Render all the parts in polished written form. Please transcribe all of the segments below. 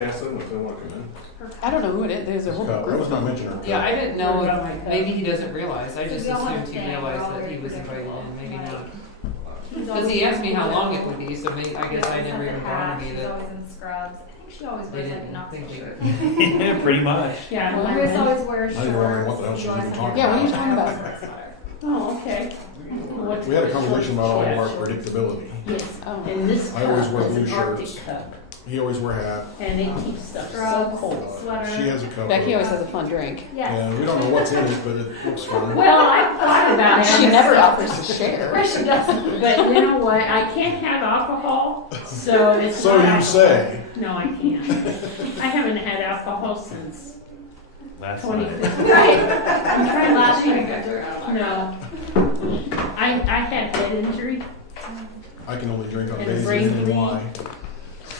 Ask them if they want to come in. I don't know who it is. There's a whole I group was of not them. mentioning her. Yeah, I didn't know, What about my cousin? maybe he doesn't realize, I just We all have assumed he to say realized we're all that he very was invited predictable. in, maybe Like, not. She's Because always he asked me in how the- long it would be, so maybe, I guess I never even dawned on me She's that always in scrubs. I think she always they wears like a didn't Knoxville think shirt. they Pretty much. Yeah. Well, Chris always wears Now shorts. you're wondering what the hell She she's always even has talking a Yeah, what are you sweater. talking I about? always wear a sweater. Oh, okay. What's We had a the conversation short about all of our shorts? predictability. Yes, Oh. and this I always cup wear is blue an Arctic shirts. cup, He always wear a hat. and it keeps stuff so Scrubs, cold. sweater. She has a cover. Becky always has a fun drink. Yes. Yeah, we don't know what's in it, but it looks fun. Well, I thought about it. She never offers to share. Or she doesn't. But you know what, I can't have alcohol, so it's So not you alcohol. say. No, I can't. I haven't had alcohol since Last 2015. night. Right. I'm trying last week. I threw it out. No. I had head injury, I can only drink on And days brain and bleed. why.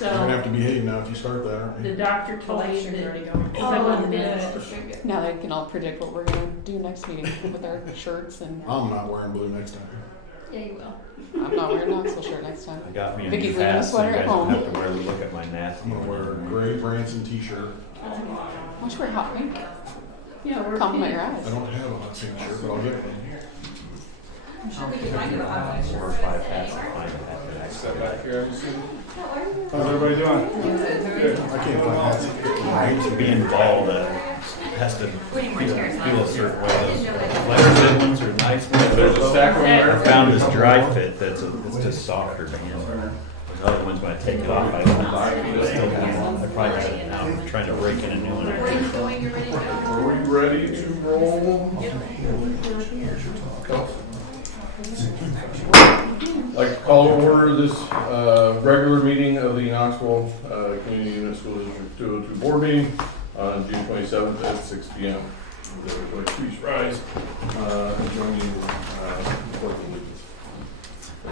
You're gonna so have to behave now if you start that, aren't the you? doctor told me that if I wasn't in Now they can all predict what we're gonna do next meeting with our shirts, and I'm not wearing blue next time. Yeah, you will. I'm not wearing a Knoxville shirt next time. I got me a Vicky's new leaving a hat, so you sweater guys at don't home. have to really look at my nasty. I'm gonna wear a gray Branson t-shirt. Why don't you wear hot pink? Yeah, we're Compliment your I eyes. don't have a hot pink shirt, but I'll get one. I'm sure we can find you a hot pink shirt. 4 or 5 hats to find a hat that I Step back here, have you seen? How are you? How's everybody doing? Good. I can't find hats that fit my to be involved has to We need more chairs. feel a certain way. Those leather ones are nice. There's a stack over I there. found this dry fit it's just softer to handle. There's other ones when I take it off, I still have, I probably have it now. I'm trying to rake in a new one. Where are you going? You're ready to go? Are we ready to roll? I'd like to call to order this regular meeting of the Knoxville Community Unit School District 202 Board meeting on June 27th at 6 p.m. Everybody please rise and join me in the pledge of allegiance.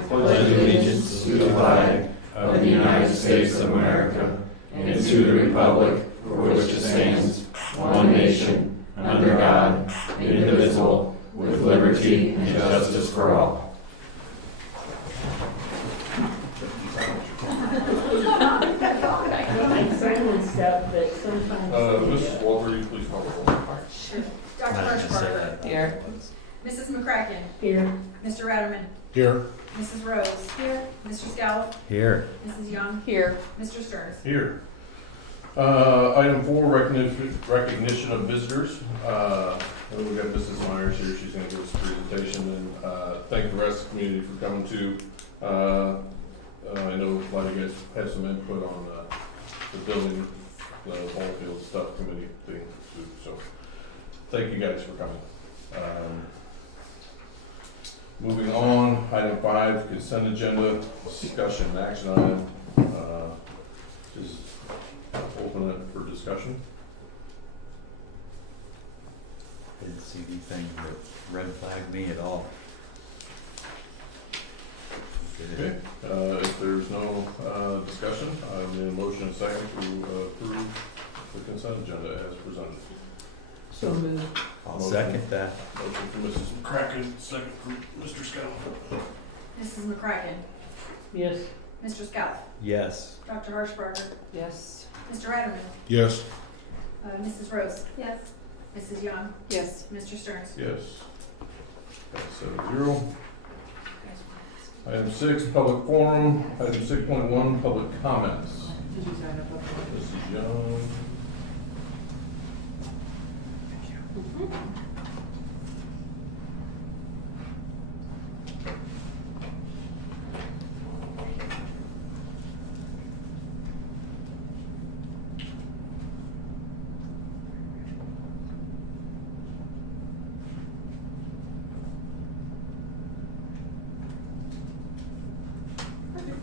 Pledge allegiance to the flag of the United States of America and to the republic for which it stands, one nation, under God, indivisible, with liberty and justice for all. I'm friendly stuff, but sometimes. Mrs. Walter, you please call the roll. Dr. Hirschberger. Here. Mrs. McCracken. Here, Mr. Ratterman. Here. Mrs. Rose. Here. Mr. Scout. Here. Mrs. Young. Here. Mr. Stearns. Here. Item 4, recognition of visitors. We've got Mrs. Myers here. She's going to give us a presentation and thank the rest of the community for coming too. I know a lot of you guys have some input on the building, the ball field stuff committee thing too. So thank you guys for coming. Moving on, item 5, consent agenda, discussion and action item. Just open it for discussion. Didn't see anything that red flagged me at all. Okay, if there's no discussion, I need a motion and second to approve the consent agenda as presented. so moved. I'll second that. Motion for Mrs. McCracken, second for Mr. Scout. Mrs. McCracken. Yes, Mr. Scout. Yes. Dr. Hirschberger. Yes. Mr. Ratterman. Yes. Mrs. Rose. Yes. Mrs. Young. Yes. Mr. Stearns. Yes. That's 7-0. Item 6, public forum. Item 6.1, public comments. Mrs. Young.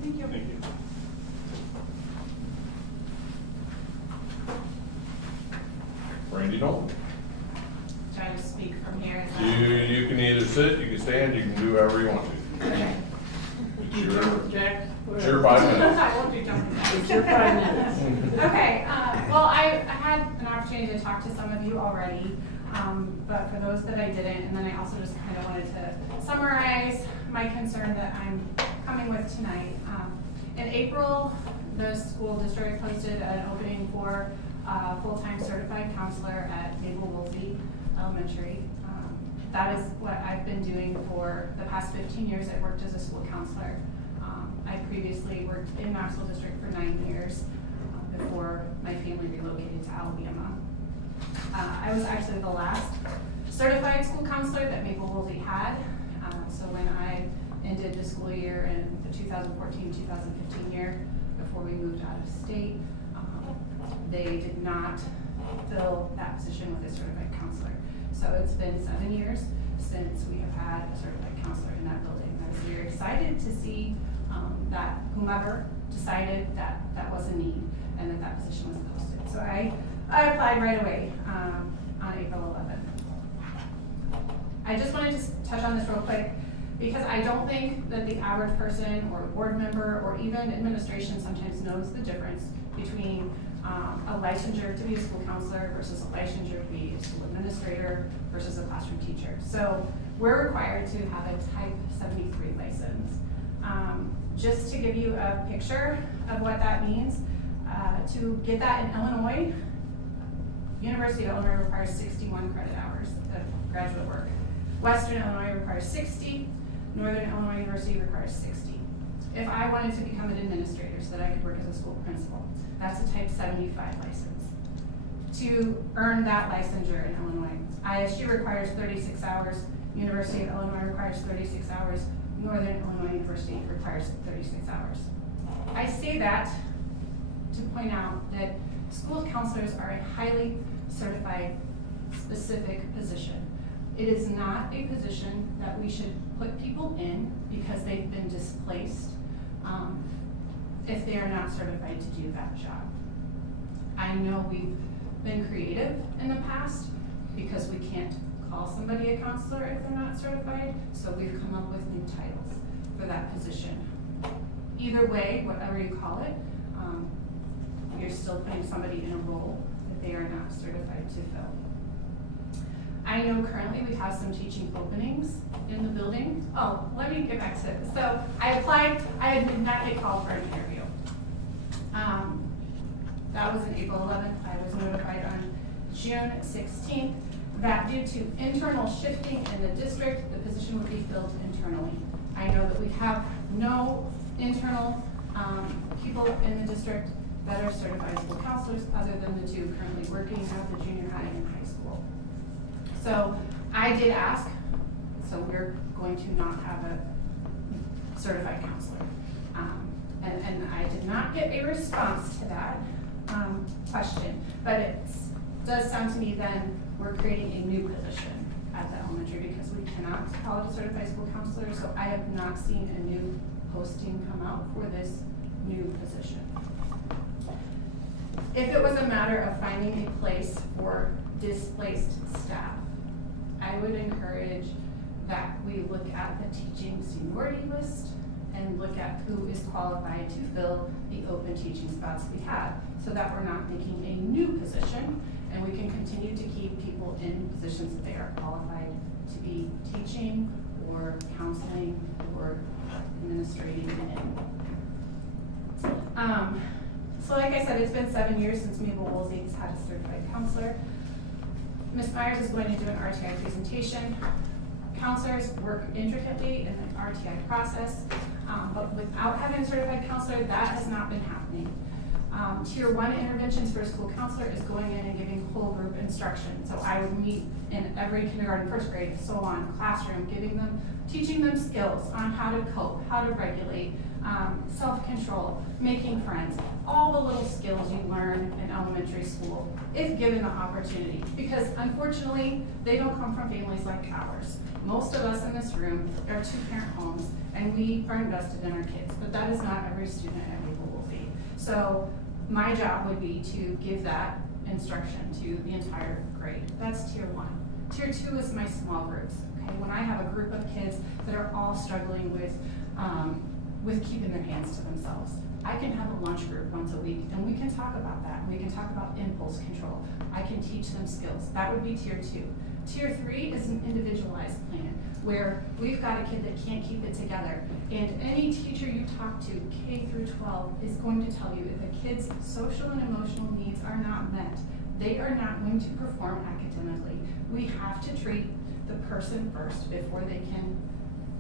Thank you. Thank you. Randy Dalton. Trying to speak from here. You can either sit, you can stand, you can do however you want to. Okay. It's your, Jack. it's your 5 minutes. I won't do jumping jacks. It's your 5 minutes. Okay, well, I had an opportunity to talk to some of you already, but for those that I didn't, and then I also just kind of wanted to summarize my concern that I'm coming with tonight. In April the school district posted an opening for a full-time certified counselor at Maple Woolsey Elementary. That is what I've been doing for the past 15 years. I worked as a school counselor. I previously worked in Knoxville district for 9 years before my family relocated to Alabama. I was actually the last certified school counselor that Maple Woolsey had. So when I ended the school year in the 2014-2015 year, before we moved out of state, they did not fill that position with a certified counselor. So it's been 7 years since we have had a certified counselor in that building. I was very excited to see that whomever decided that that was a need and that that position was posted. So I applied right away on April 11th. I just wanted to touch on this real quick because I don't think that the average person or board member or even administration sometimes knows the difference between a licensure to be a school counselor versus a licensure to be a school administrator versus a classroom teacher. So we're required to have a type 73 license. Just to give you a picture of what that means, to get that in Illinois, University of Illinois requires 61 credit hours of graduate work. Western Illinois requires 60, Northern Illinois University requires 60. If I wanted to become an administrator so that I could work as a school principal, that's a type 75 license. To earn that licensure in Illinois, ISU requires 36 hours, University of Illinois requires 36 hours, Northern Illinois University requires 36 hours. I say that to point out that school counselors are a highly certified, specific position. It is not a position that we should put people in because they've been displaced if they are not certified to do that job. I know we've been creative in the past because we can't call somebody a counselor if they're not certified, so we've come up with new titles for that position. Either way, whatever you call it, you're still putting somebody in a role that they are not certified to fill. I know currently we have some teaching openings in the building. Oh, let me get back to it. So I applied, I did not get called for an interview. That was on April 11th. I was notified on June 16th that due to internal shifting in the district, the position would be filled internally. I know that we have no internal people in the district that are certified school counselors other than the two currently working at the junior high and high school. So I did ask, so we're going to not have a certified counselor. And I did not get a response to that question, but it does sound to me then we're creating a new position at the elementary because we cannot call it a certified school counselor, so I have not seen a new posting come out for this new position. If it was a matter of finding a place for displaced staff, I would encourage that we look at the teaching seniority list and look at who is qualified to fill the open teaching spots we have, so that we're not making a new position and we can continue to keep people in positions that they are qualified to be teaching or counseling or administrating in. So like I said, it's been 7 years since Maple Woolsey has had a certified counselor. Ms. Myers is going to do an RTI presentation. Counselors work intricately in the RTI process, but without having a certified counselor, that has not been happening. Tier 1 interventions for a school counselor is going in and giving whole group instruction. So I would meet in every kindergarten, first grade, so on, classroom, teaching them skills on how to cope, how to regulate, self-control, making friends, all the little skills you learn in elementary school, if given the opportunity. Because unfortunately, they don't come from families like ours. Most of us in this room are two-parent homes, and we are invested in our kids, but that is not every student at Maple Woolsey. So my job would be to give that instruction to the entire grade. That's tier 1. Tier 2 is my small groups. Okay, when I have a group of kids that are all struggling with keeping their hands to themselves. I can have a lunch group once a week, and we can talk about that. We can talk about impulse control. I can teach them skills. That would be tier 2. Tier 3 is an individualized plan, where we've got a kid that can't keep it together. And any teacher you talk to, K through 12, is going to tell you if a kid's social and emotional needs are not met, they are not going to perform academically. We have to treat the person first before they can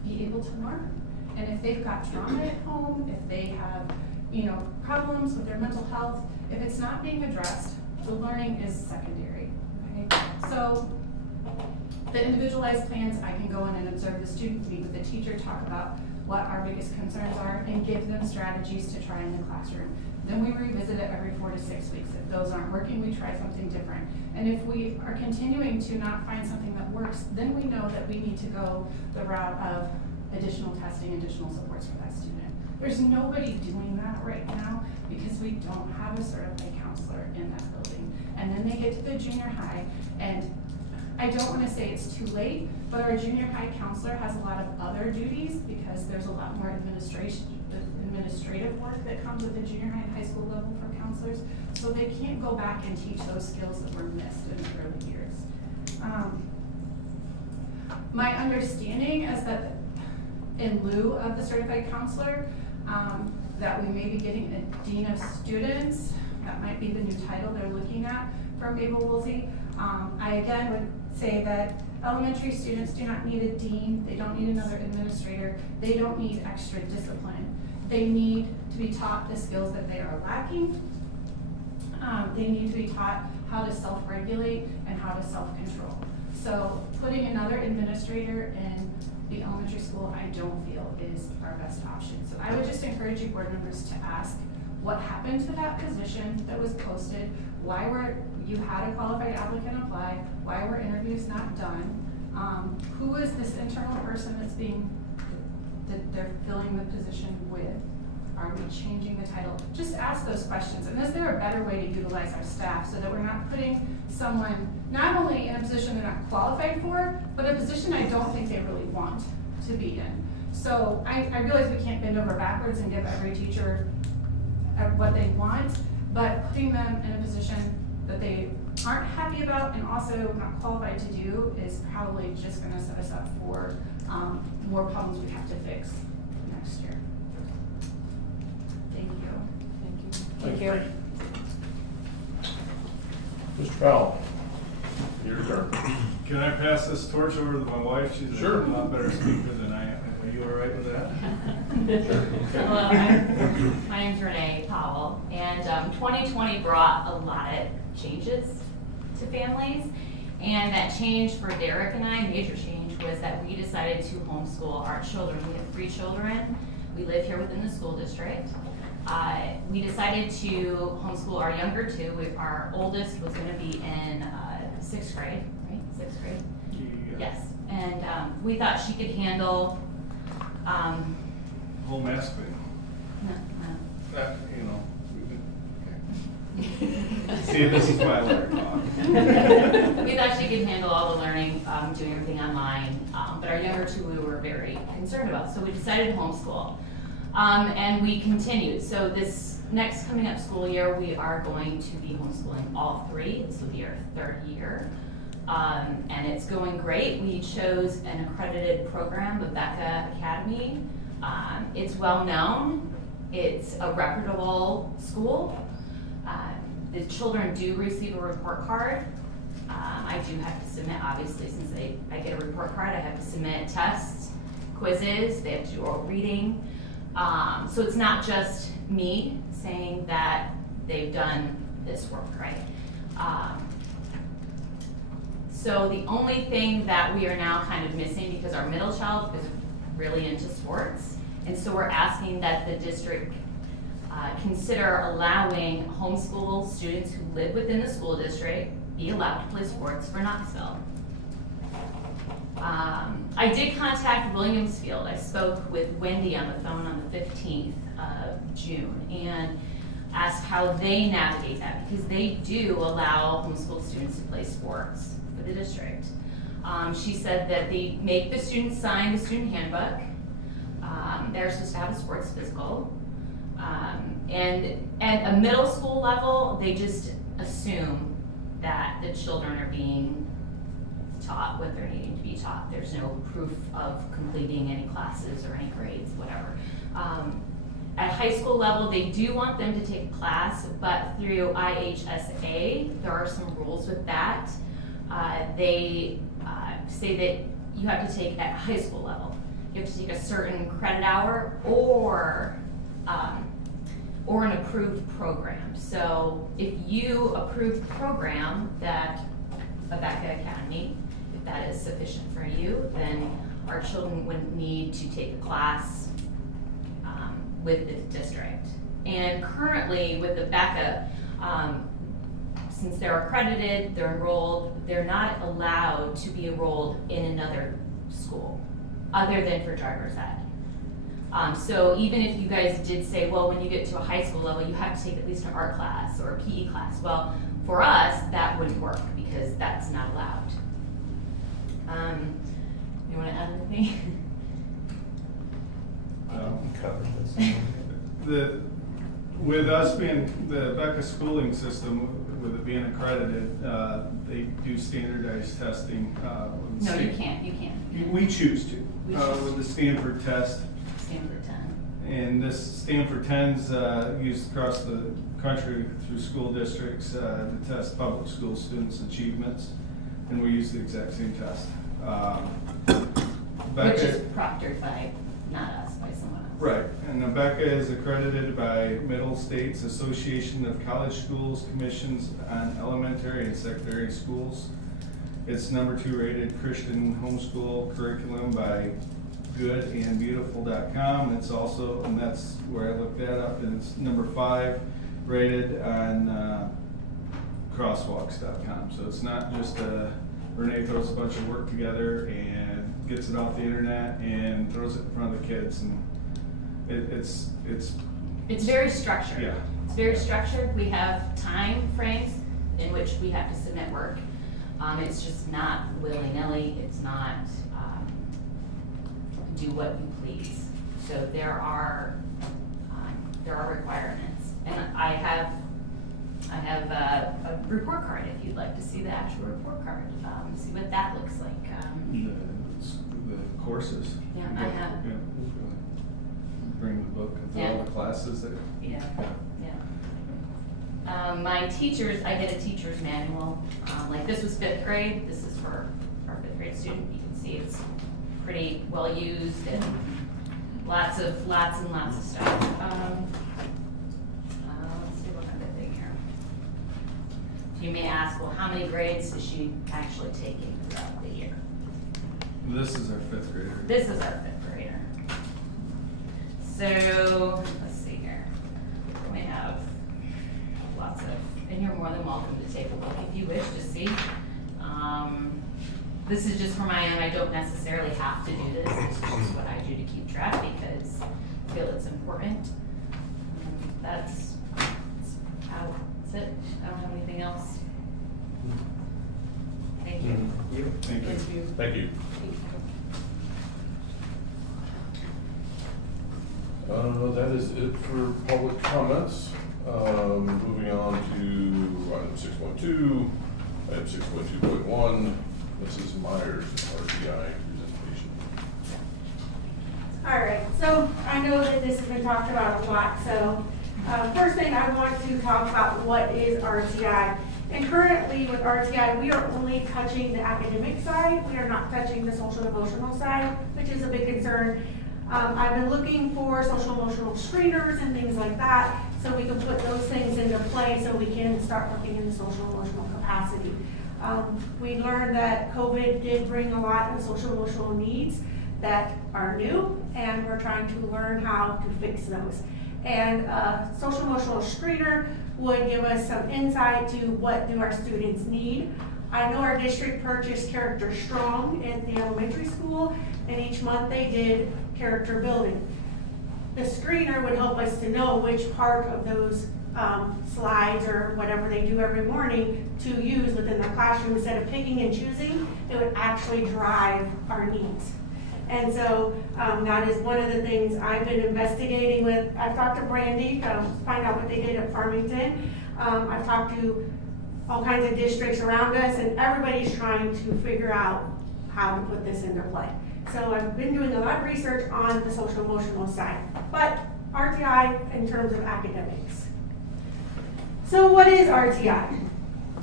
be able to learn. And if they've got trauma at home, if they have, problems with their mental health, if it's not being addressed, the learning is secondary, okay? So the individualized plans, I can go in and observe the student, meet with the teacher, talk about what our biggest concerns are, and give them strategies to try in the classroom. Then we revisit it every 4 to 6 weeks. If those aren't working, we try something different. And if we are continuing to not find something that works, then we know that we need to go the route of additional testing, additional supports for that student. There's nobody doing that right now because we don't have a certified counselor in that building. And then they get to the junior high, and I don't want to say it's too late, but our junior high counselor has a lot of other duties because there's a lot more administrative work that comes with the junior high and high school level for counselors. So they can't go back and teach those skills that were missed in the early years. My understanding is that in lieu of the certified counselor, that we may be getting a dean of students. That might be the new title they're looking at for Mabel Woolsey. I again would say that elementary students do not need a dean. They don't need another administrator. They don't need extra discipline. They need to be taught the skills that they are lacking. They need to be taught how to self-regulate and how to self-control. So putting another administrator in the elementary school, I don't feel is our best option. So I would just encourage you board members to ask what happened to that position that was posted, why you had a qualified applicant apply, why were interviews not done, who is this internal person that they're filling the position with, are we changing the title? Just ask those questions, and is there a better way to utilize our staff so that we're not putting someone not only in a position they're not qualified for, but a position I don't think they really want to be in. So I realize we can't bend over backwards and give every teacher what they want, but putting them in a position that they aren't happy about and also not qualified to do is probably just going to set us up for more problems we have to fix next year. Thank you. Thank you. Mr. Powell, your turn. Can I pass this torch over to my wife? She's Sure. a lot better speaker than I am. Are you all right with that? Hello, my name's Rti Powell, and 2020 brought a lot of changes to families, and that change for Derek and I, major change, was that we decided to homeschool our children. We have 3 children. We live here within the school district. We decided to homeschool our younger 2. Our oldest was going to be in 6th grade, right? 6th grade? Yeah. Yes, and we thought she could handle Home aspect. That, See, this is why I let her talk. we thought she could handle all the learning, doing everything online, but our younger 2 we were very concerned about, so we decided to homeschool. And we continued. So this next coming up school year, we are going to be homeschooling all 3. This will be our 3rd year. And it's going great. We chose an accredited program, Rebecca Academy. It's well known. It's a reputable school. The children do receive a report card. I do have to submit, obviously, since I get a report card, I have to submit tests, quizzes, they have to do oral reading. So it's not just me saying that they've done this work, right? So the only thing that we are now kind of missing, because our middle child is really into sports, and so we're asking that the district consider allowing homeschool students who live within the school district be allowed to play sports for Knoxville. I did contact Williamsfield. I spoke with Wendy on the phone on the 15th of June and asked how they navigate that, because they do allow homeschool students to play sports for the district. She said that they make the students sign the student handbook. They're supposed to have a sports physical. And at a middle school level, they just assume that the children are being taught what they're needing to be taught. There's no proof of completing any classes or any grades, whatever. At high school level, they do want them to take a class, but through IHSA, there are some rules with that. They say that you have to take at high school level. You have to take a certain credit hour or an approved program. So if you approve the program that Rebecca Academy, if that is sufficient for you, then our children wouldn't need to take a class with the district. And currently with the BECA, since they're accredited, they're enrolled, they're not allowed to be enrolled in another school other than for driver's ed. So even if you guys did say, well, when you get to a high school level, you have to take at least an art class or a PE class. Well, for us, that wouldn't work because that's not allowed. You want to add anything? Covered this. With us being the BECA schooling system, with it being accredited, they do standardized testing. No, you can't. You can't. We choose to. We choose with the Stanford test. Stanford 10. And this Stanford 10's used across the country through school districts to test public school students' achievements, and we use the exact same test. Which is proctored by, not us, by someone else. Right, and BECA is accredited by Middle States Association of College Schools Commissions on Elementary and Secondary Schools. It's #2 rated Christian homeschool curriculum by goodandbeautiful.com. It's also, and that's where I looked that up, and it's #5 rated on crosswalks.com. So it's not just Renee throws a bunch of work together and gets it off the internet and throws it in front of the kids, and it's very structured. Yeah. It's very structured. We have time frames in which we have to submit work. It's just not willy-nilly. It's not do what you please. So there are requirements, and I have a report card if you'd like to see the actual report card. See what that looks like. the courses. Yeah, I have. Yeah. Bring the book of Yeah. all the classes that. Yeah, yeah. My teachers, I get a teacher's manual. Like this was 5th grade. This is for our 5th grade student. You can see it's pretty well used and lots and lots of stuff. Let's see what kind of thing here. You may ask, well, how many grades is she actually taking throughout the year? This is our 5th grader. This is our 5th grader. So, let's see here. We have lots of, and you're more than welcome to take a look if you wish to see. This is just for my own. I don't necessarily have to do this. It's just what I do to keep track because I feel it's important. That's it. I don't have anything else. Thank you. Thank you. Thank you. That is it for public comments. Moving on to item 6.2, item 6.2.1, Mrs. Myers, Rti Presentation. All right, so I know that this has been talked about a lot, so first thing I want to talk about what is RTI. And currently with RTI, we are only touching the academic side. We are not touching the social emotional side, which is a big concern. I've been looking for social emotional screeners and things like that, so we can put those things into play so we can start looking in the social emotional capacity. We learned that COVID did bring a lot of social emotional needs that are new, and we're trying to learn how to fix those. And social emotional screener would give us some insight to what do our students need. I know our district purchased Character Strong at the elementary school, and each month they did character building. The screener would help us to know which part of those slides or whatever they do every morning to use within the classroom. Instead of picking and choosing, it would actually drive our needs. And so that is one of the things I've been investigating with. I've talked to Brandy, find out what they did at Farmington. I've talked to all kinds of districts around us, and everybody's trying to figure out how to put this into play. So I've been doing a lot of research on the social emotional side, but RTI in terms of academics. So what is RTI?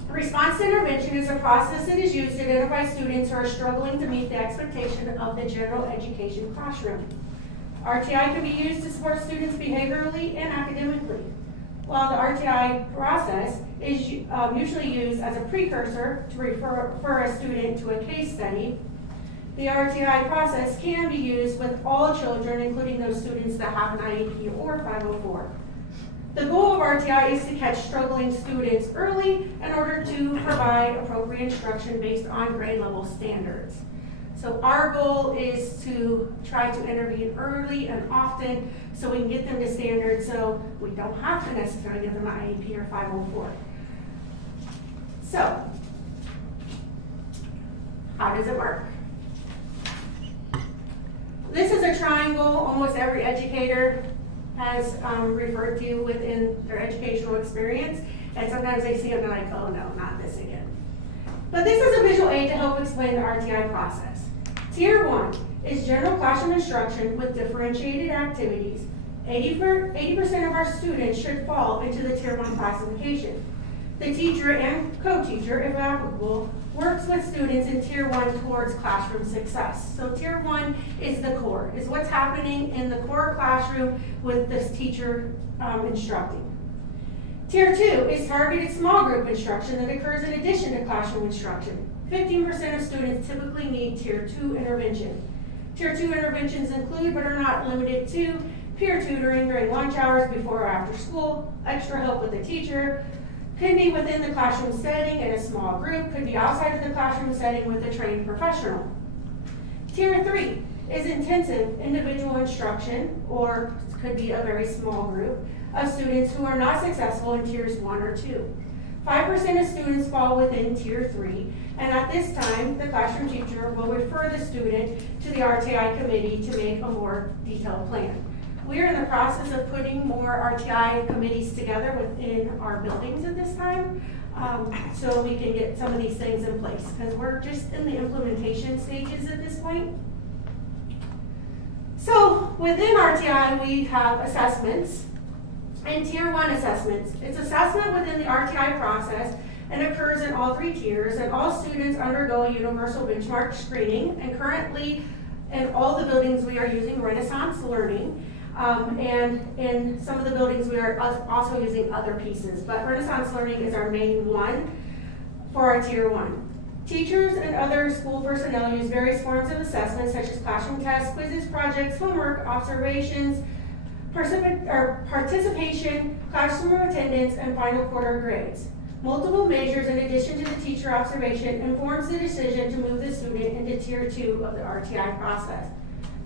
Response to intervention is a process that is used to identify students who are struggling to meet the expectation of the general education classroom. RTI can be used to support students behaviorally and academically. While the RTI process is usually used as a precursor to refer a student to a case study, the RTI process can be used with all children, including those students that have an IEP or 504. The goal of RTI is to catch struggling students early in order to provide appropriate instruction based on grade level standards. So our goal is to try to intervene early and often so we can get them to standards so we don't have to necessarily give them an IEP or 504. So, how does it work? This is a triangle almost every educator has referred to within their educational experience, and sometimes they see it and they're like, oh no, not this again. But this is a visual aid to help explain the RTI process. Tier 1 is general classroom instruction with differentiated activities. 80% of our students should fall into the Tier 1 classification. The teacher and co-teacher, if applicable, works with students in Tier 1 towards classroom success. So Tier 1 is the core, is what's happening in the core classroom with this teacher instructing. Tier 2 is targeted small group instruction that occurs in addition to classroom instruction. 15% of students typically need Tier 2 intervention. Tier 2 interventions include, but are not limited to, peer tutoring during lunch hours before or after school, extra help with the teacher, could be within the classroom setting in a small group, could be outside of the classroom setting with a trained professional. Tier 3 is intensive individual instruction, or could be a very small group, of students who are not successful in Tiers 1 or 2. 5% of students fall within Tier 3, and at this time, the classroom teacher will refer the student to the RTI committee to make a more detailed plan. We are in the process of putting more RTI committees together within our buildings at this time, so we can get some of these things in place, because we're just in the implementation stages at this point. So within RTI, we have assessments and Tier 1 assessments. It's assessment within the RTI process and occurs in all 3 tiers, and all students undergo a universal benchmark screening, and currently in all the buildings we are using Renaissance Learning. And in some of the buildings we are also using other pieces, but Renaissance Learning is our main one for our Tier 1. Teachers and other school personnel use various forms of assessment such as classroom tests, quizzes, projects, homework, observations, participation, classroom attendance, and final quarter grades. Multiple measures in addition to the teacher observation informs the decision to move the student into Tier 2 of the RTI process.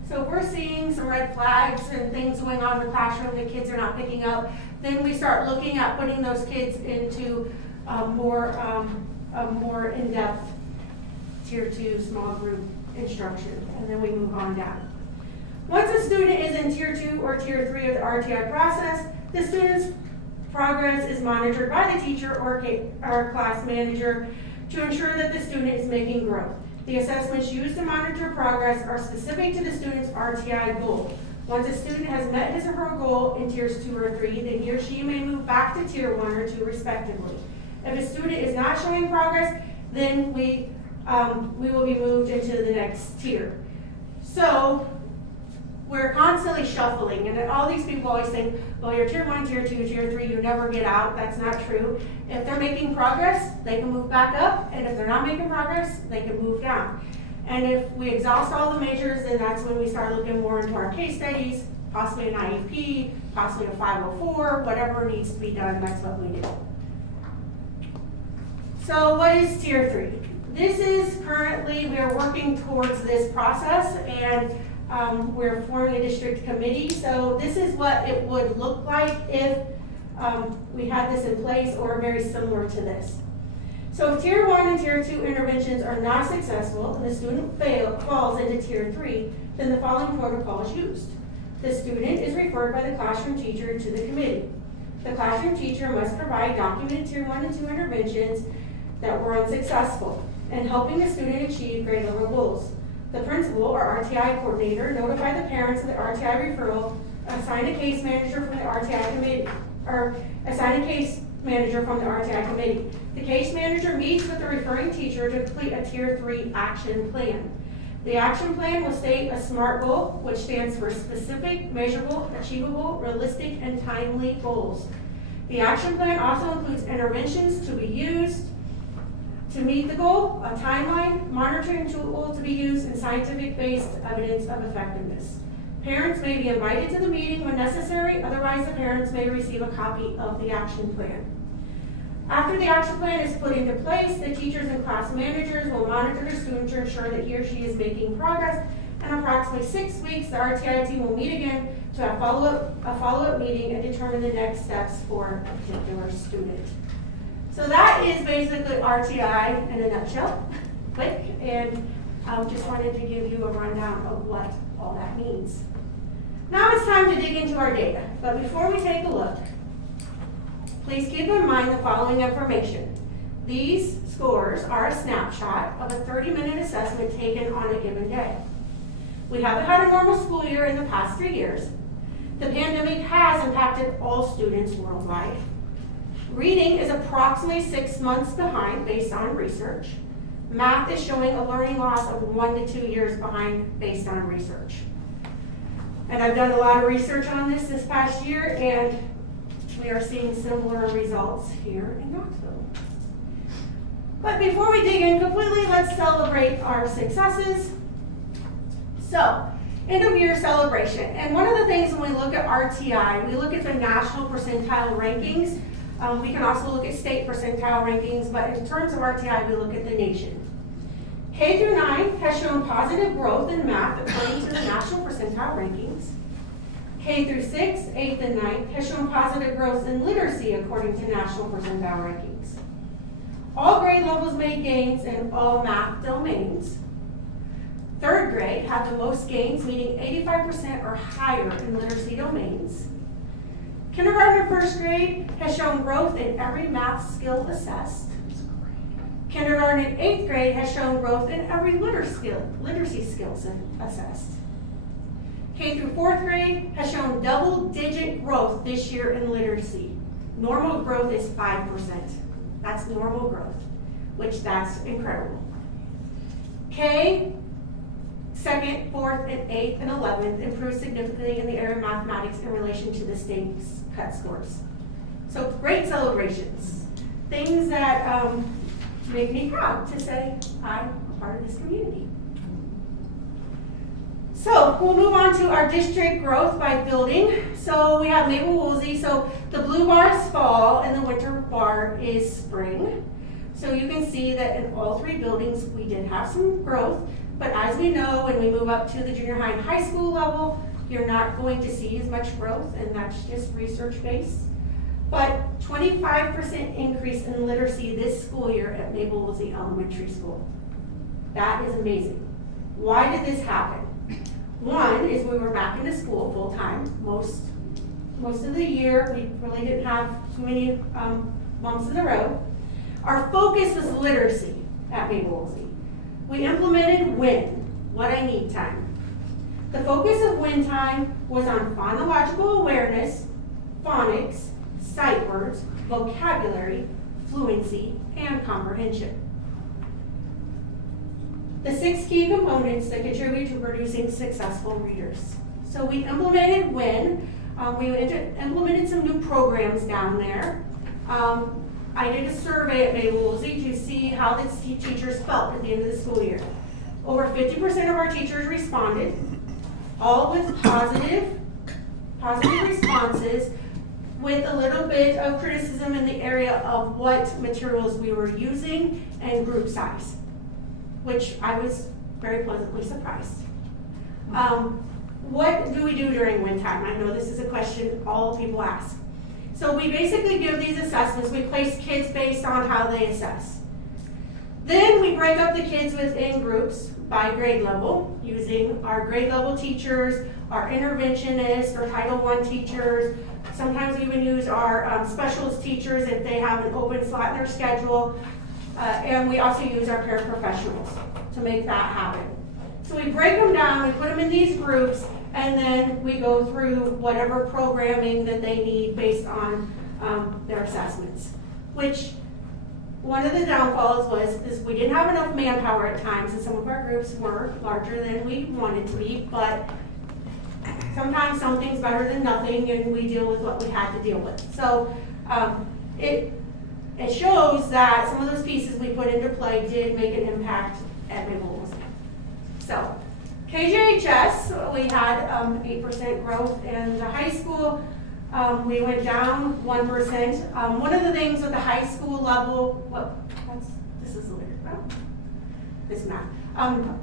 So if we're seeing some red flags and things going on in the classroom that kids are not picking up, then we start looking at putting those kids into a more in-depth Tier 2 small group instruction, and then we move on down. Once a student is in Tier 2 or Tier 3 of the RTI process, the student's progress is monitored by the teacher or class manager to ensure that the student is making growth. The assessments used to monitor progress are specific to the student's RTI goal. Once a student has met his or her goal in Tiers 2 or 3, then he or she may move back to Tier 1 or 2 respectively. If a student is not showing progress, then we will be moved into the next tier. So we're constantly shuffling, and all these people always think, well, you're Tier 1, Tier 2, Tier 3, you never get out. That's not true. If they're making progress, they can move back up, and if they're not making progress, they can move down. And if we exhaust all the measures, then that's when we start looking more into our case studies, possibly an IEP, possibly a 504, whatever needs to be done, that's what we do. So what is Tier 3? This is currently, we are working towards this process, and we're forming a district committee. So this is what it would look like if we had this in place, or very similar to this. So if Tier 1 and Tier 2 interventions are not successful and the student falls into Tier 3, then the following protocol is used. The student is referred by the classroom teacher to the committee. The classroom teacher must provide documented Tier 1 and 2 interventions that were unsuccessful and helping the student achieve grade level goals. The principal or RTI coordinator notify the parents of the RTI referral, assign a case manager from the RTI committee, or assign a case manager from the RTI committee. The case manager meets with the referring teacher to complete a Tier 3 action plan. The action plan will state a SMART goal, which stands for specific, measurable, achievable, realistic, and timely goals. The action plan also includes interventions to be used to meet the goal, a timeline, monitoring tool to be used, and scientific-based evidence of effectiveness. Parents may be invited to the meeting when necessary, otherwise the parents may receive a copy of the action plan. After the action plan is put into place, the teachers and class managers will monitor the student to ensure that he or she is making progress. In approximately 6 weeks, the RTI team will meet again to have a follow-up meeting and determine the next steps for a particular student. So that is basically RTI in a nutshell, quick, and just wanted to give you a rundown of what all that means. Now it's time to dig into our data, but before we take a look, please keep in mind the following information. These scores are a snapshot of a 30-minute assessment taken on a given day. We haven't had a normal school year in the past 3 years. The pandemic has impacted all students worldwide. Reading is approximately 6 months behind based on research. Math is showing a learning loss of 1 to 2 years behind based on research. And I've done a lot of research on this past year, and we are seeing similar results here in Knoxville. But before we dig in completely, let's celebrate our successes. So, end of year celebration. And one of the things when we look at RTI, we look at the national percentile rankings. We can also look at state percentile rankings, but in terms of RTI, we look at the nation. K through 9 has shown positive growth in math according to the national percentile rankings. K through 6, 8th and 9th, has shown positive growth in literacy according to national percentile rankings. All grade levels made gains in all math domains. 3rd grade had the most gains, meaning 85% or higher in literacy domains. Kindergarten and 1st grade has shown growth in every math skill assessed. Kindergarten and 8th grade has shown growth in every literacy skills assessed. K through 4th grade has shown double-digit growth this year in literacy. Normal growth is 5%. That's normal growth, which that's incredible. K, 2nd, 4th, and 8th, and 11th improved significantly in the area of mathematics in relation to the state's cut scores. So great celebrations. Things that make me proud to say I'm a part of this community. So we'll move on to our district growth by building. So we have Maple Woolsey. So the blue bar is fall and the winter bar is spring. So you can see that in all 3 buildings we did have some growth. But as we know, when we move up to the junior high and high school level, you're not going to see as much growth, and that's just research-based. But 25% increase in literacy this school year at Maple Woolsey Elementary School. That is amazing. Why did this happen? One is we were back into school full-time. Most of the year, we really didn't have too many bumps in the road. Our focus was literacy at Maple Woolsey. We implemented WIN, what I need time. The focus of WIN time was on phonological awareness, phonics, sight words, vocabulary, fluency, and comprehension. The 6 key components that contribute to producing successful readers. So we implemented WIN. We implemented some new programs down there. I did a survey at Maple Woolsey to see how the teachers felt at the end of the school year. Over 50% of our teachers responded, all with positive responses, with a little bit of criticism in the area of what materials we were using and group size, which I was very pleasantly surprised. What do we do during WIN time? I know this is a question all people ask. So we basically give these assessments. We place kids based on how they assess. Then we break up the kids within groups by grade level, using our grade level teachers, our interventionists, or Title I teachers. Sometimes we even use our specialist teachers if they have an open slot in their schedule. And we also use our paraprofessionals to make that happen. So we break them down, we put them in these groups, and then we go through whatever programming that they need based on their assessments. Which, one of the downfalls is we didn't have enough manpower at times, and some of our groups were larger than we wanted to be, but sometimes something's better than nothing, and we deal with what we had to deal with. So it shows that some of those pieces we put into play did make an impact at Maple. So KJHS, we had 8% growth in the high school. We went down 1%. One of the things with the high school level, this is weird, this math.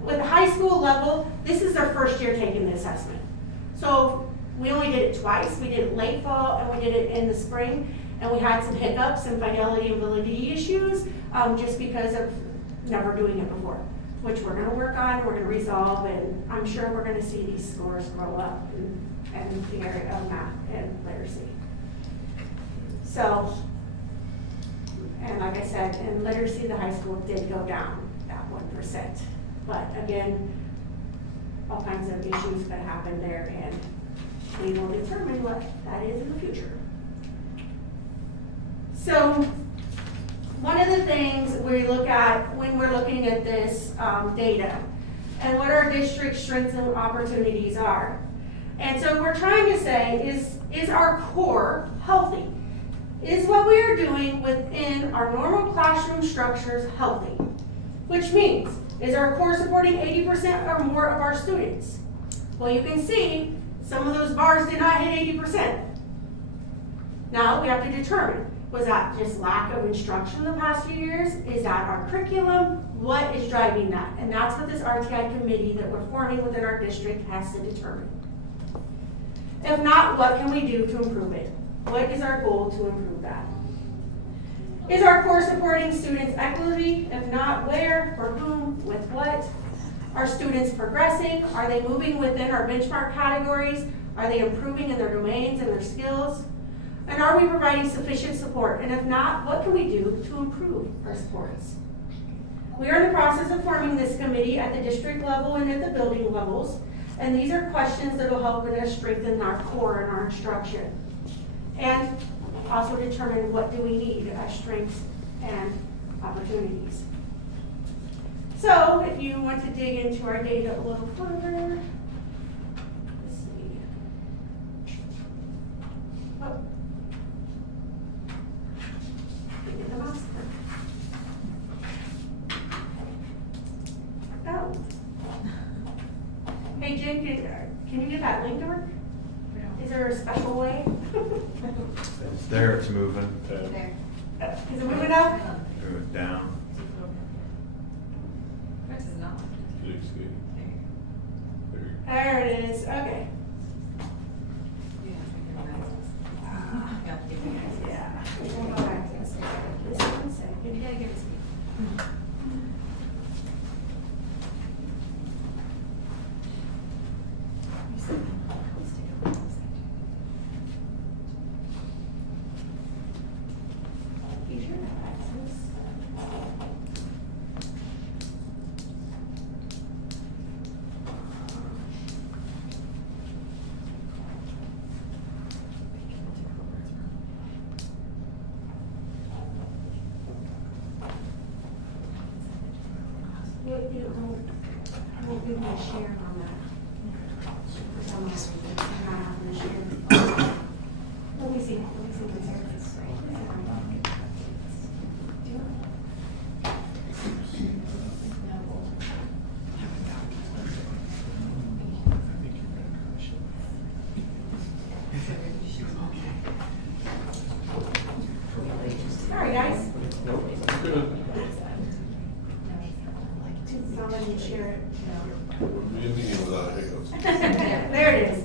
With the high school level, this is their first year taking the assessment. So we only did it twice. We did it late fall and we did it in the spring. And we had some hiccups and fidelity and validity issues just because of never doing it before, which we're going to work on, we're going to resolve, and I'm sure we're going to see these scores grow up in the area of math and literacy. So, and like I said, in literacy, the high school did go down that 1%. But again, all kinds of issues could happen there, and we will determine what that is in the future. So, one of the things we look at when we're looking at this data and what our district strengths and opportunities are. And so we're trying to say, is our core healthy? Is what we are doing within our normal classroom structures healthy? Which means, is our core supporting 80% or more of our students? Well, you can see some of those bars did not hit 80%. Now we have to determine, was that just lack of instruction the past few years? Is that our curriculum? What is driving that? And that's what this RTI committee that we're forming within our district has to determine. If not, what can we do to improve it? What is our goal to improve that? Is our core supporting students' equity? If not, where, for whom, with what? Are students progressing? Are they moving within our benchmark categories? Are they improving in their domains and their skills? And are we providing sufficient support? And if not, what can we do to improve our supports? We are in the process of forming this committee at the district level and at the building levels. And these are questions that will help us strengthen our core and our instruction. And also determine what do we need as strengths and opportunities. So if you want to dig into our data a little further, let's see. Oh. Get the mouse. Oh. Hey Jen, can you get that link to work? Is there a special way? It's there, it's moving. There. Is it moving up? Move it down. This is not. Looks good. There it is. Okay. Yeah. We'll go back to this. Just 1 second. You gotta give it to me. You sure have access? Won't give me a share on that. For some reason, I'm not having a share. Let me see what's here. Sorry, guys. Good. Somebody share it. We'll be in meeting without hiccups. There it is.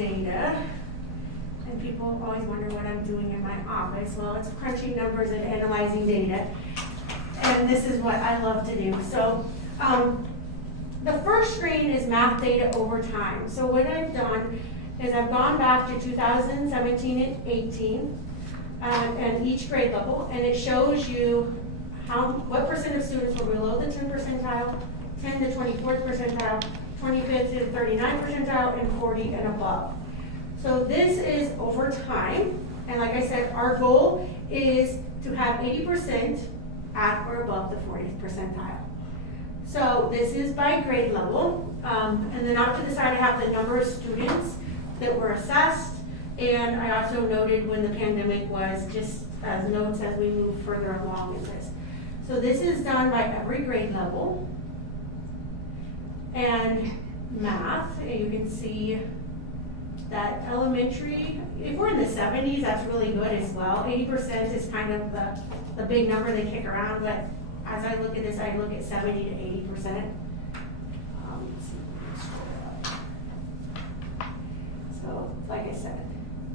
data. And people always wonder what I'm doing in my office. Well, it's crunching numbers and analyzing data. And this is what I love to do. So the first screen is math data over time. So what I've done is I've gone back to 2017 and 18 and each grade level, and it shows you what percent of students were below the 10th percentile, 10 to 24th percentile, 25th to 39th percentile, and 40 and above. So this is over time, and like I said, our goal is to have 80% at or above the 40th percentile. So this is by grade level, and then off to the side I have the number of students that were assessed, and I also noted when the pandemic was, just as notes as we move further along in this. So this is done by every grade level. And math, you can see that elementary, if we're in the 70s, that's really good as well. 80% is kind of the big number they kick around, but as I look at this, I look at 70 to 80%. So, like I said,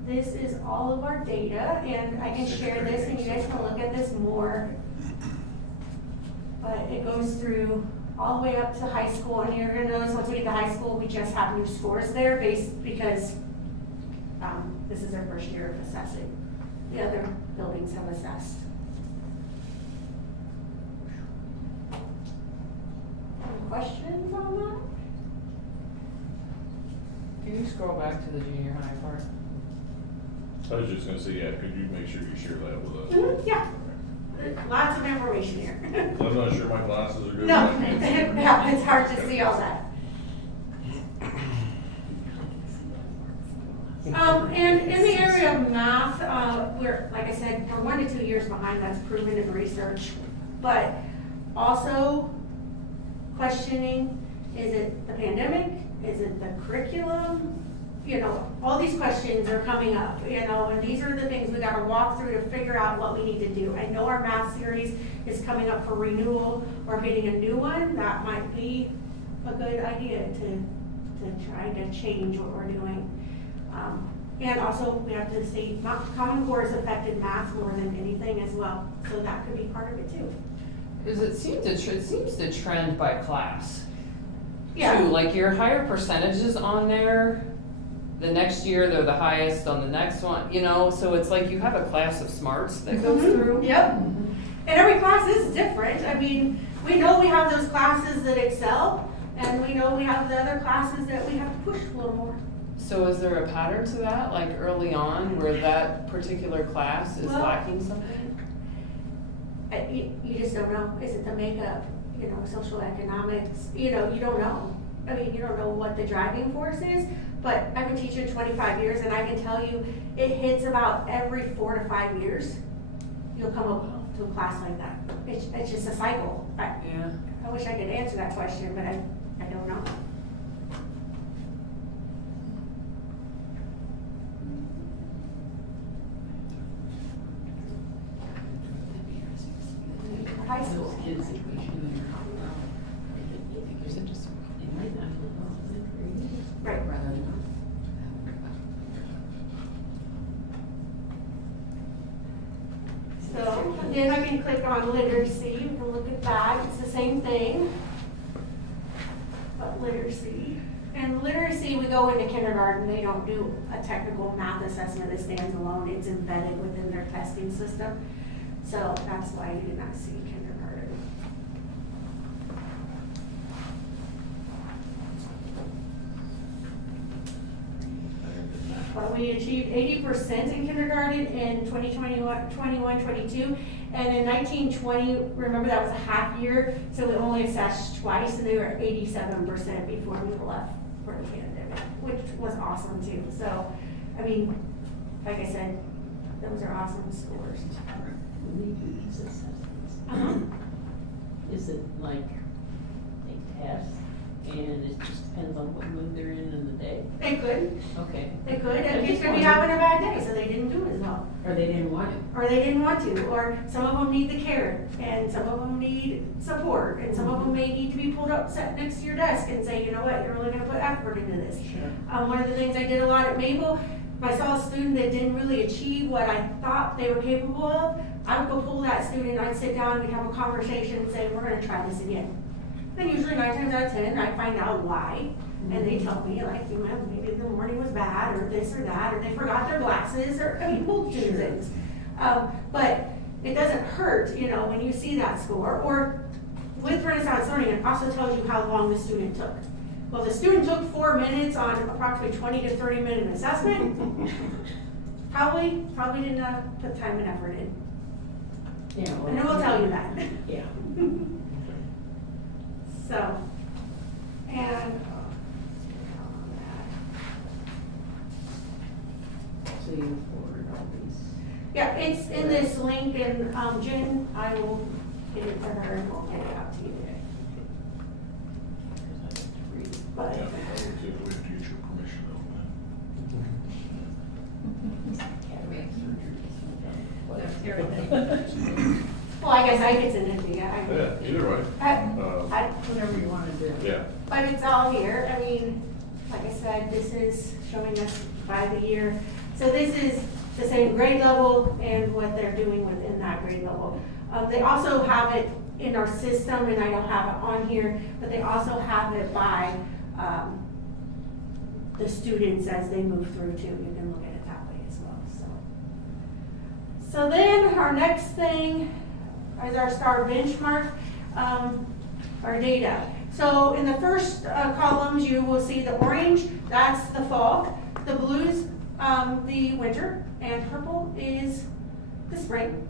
this is all of our data, and I can share this, and you guys can look at this more. But it goes through all the way up to high school, and you're gonna notice once we get to high school, we just have new scores there because this is our first year of assessing. The other buildings have assessed. Any questions on that? Can you scroll back to the junior high part? I was just gonna say, yeah, could you make sure you share that with us? Mm-hmm, yeah. Lots of information here. I'm not sure my glasses are good. No, but I can't see. yeah, it's hard to see all that. And in the area of math, we're, like I said, we're 1 to 2 years behind, that's proven in research. But also questioning, is it the pandemic? Is it the curriculum? You know, all these questions are coming up, you know, and these are the things we gotta walk through to figure out what we need to do. I know our math series is coming up for renewal or getting a new one. That might be a good idea to try to change what we're doing. And also we have to see, Common Core has affected math more than anything as well. So that could be part of it too. Because it seems to trend by class. Yeah. Too, like your higher percentages on there, the next year they're the highest on the next one, you know, so it's like you have a class of smarts that goes through. Yep. And every class is different. I mean, we know we have those classes that excel, and we know we have the other classes that we have to push a little more. So is there a pattern to that, like early on, where that particular class is lacking something? You just don't know. Is it the makeup, you know, social economics? You know, you don't know. I mean, you don't know what the driving force is, but I've been teaching 25 years, and I can tell you it hits about every 4 to 5 years. You'll come up to a class like that. It's just a cycle. Yeah. I wish I could answer that question, but I don't know. High school. Right. So, then I can click on literacy, you can look at that, it's the same thing. But literacy, and literacy, we go into kindergarten, they don't do a technical math assessment that stands alone, it's embedded within their testing system. So that's why you do not see kindergarten. Well, we achieved 80% in kindergarten in 2021-22, and in 1920, remember that was a half year, so we only assessed twice, and they were 87% before we left for the pandemic, which was awesome too. So, I mean, like I said, those are awesome scores. When they do these assessments, is it like they test and it just depends on what mood they're in the day? They could. Okay. They could, and he's gonna be having a bad day, so they didn't do as well. Are they didn't want it. or they didn't want to, or some of them need the care, and some of them need support, and some of them may need to be pulled up, set next to your desk and say, you know what, you're really gonna put effort into this. One of the things I did a lot at Mabel, if I saw a student that didn't really achieve what I thought they were capable of, I would go pull that student, I'd sit down, we'd have a conversation and say, we're gonna try this again. And usually 9 times out of 10, I find out why. And they tell me, like, you know, maybe the morning was bad, or this or that, or they forgot their glasses, or, I mean, multitude of things. But it doesn't hurt, you know, when you see that score. Or with Renaissance Learning, it also tells you how long the student took. Well, if the student took 4 minutes on approximately 20 to 30 minute assessment, probably didn't put time and effort in. Yeah. Well, And it will tell you that. Yeah. So, and So you forward all these. yeah, it's in this link, and Jen, I will get it to her and we'll get it out to you today. Because I have to read it. But Yeah, I would too. With future permission well, I guess I could send it to you. Yeah, either way. Whatever you wanna do. Yeah, But it's all here. I mean, like I said, this is showing us by the year. So this is the same grade level and what they're doing within that grade level. They also have it in our system, and I don't have it on here, but they also have it by the students as they move through too. You can look at it that way as well. So then our next thing is our STAR benchmark, our data. So in the first columns, you will see the orange, that's the fall, the blues, the winter, and purple is the spring.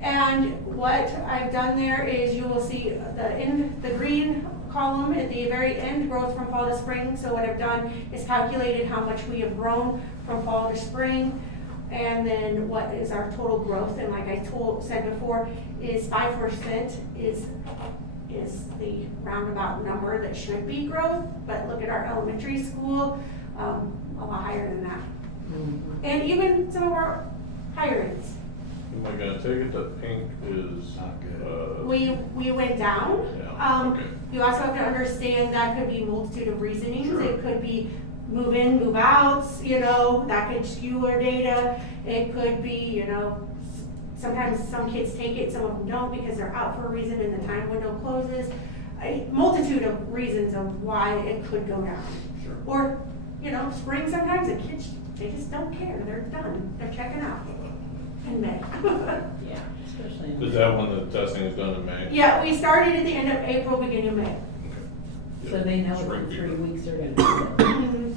And what I've done there is you will see the green column at the very end, growth from fall to spring. So what I've done is calculated how much we have grown from fall to spring, and then what is our total growth. And like I said before, is 5% is the roundabout number that should be growth, but look at our elementary school, a lot higher than that. And even some of our higher rates. am I gonna take it that pink is, Not good. We went down. yeah, okay. You also have to understand that could be a multitude of reasonings. Sure. It could be move in, move outs, you know, that could skew our data. It could be, you know, sometimes some kids take it, some of them don't because they're out for a reason and the time window closes. A multitude of reasons of why it could go down. Sure. Or, you know, spring sometimes the kids, they just don't care. They're done. They're checking out in May. Yeah, especially. Is that when the testing is done in May? Yeah, we started at the end of April, beginning of May. Okay. So Yeah. they know Spring in 3 fever. weeks they're gonna.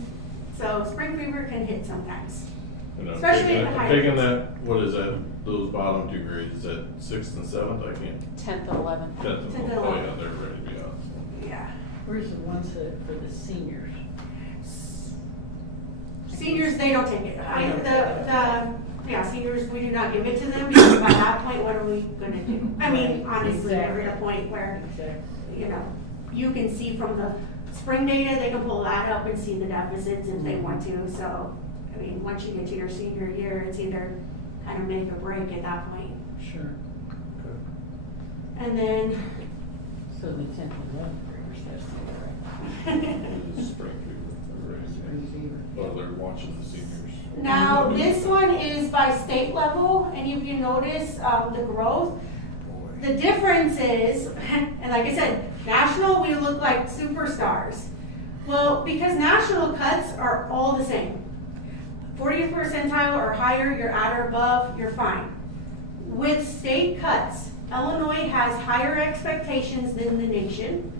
So spring fever can hit sometimes. And I'm Especially taking at the that- high taking school. that, what is that, those bottom 2 grades, is that 6th and 7th? I can't, 10th and 11th. 10th and, 10th and oh yeah, 11th. they're ready to be out. Yeah. Where's the ones that for the seniors? Seniors, they don't take it. Seniors, we do not give it to them because by that point, what are we gonna do? I mean, honestly, we're at a point where, Exactly. you know, you can see from the spring data, they can pull that up and see the deficits if they want to. So, I mean, once you get to your senior year, it's either kind of make or break at that point. Sure. And then, So the 10th and 11th graders, that's the It's spring fever, they're ready to spring fever. Well, they're watching the seniors. now this one is by state level, and if you notice, the growth, the difference is, and like I said, national, we look like superstars. Well, because national cuts are all the same. 40th percentile or higher, you're at or above, you're fine. With state cuts, Illinois has higher expectations than the nation.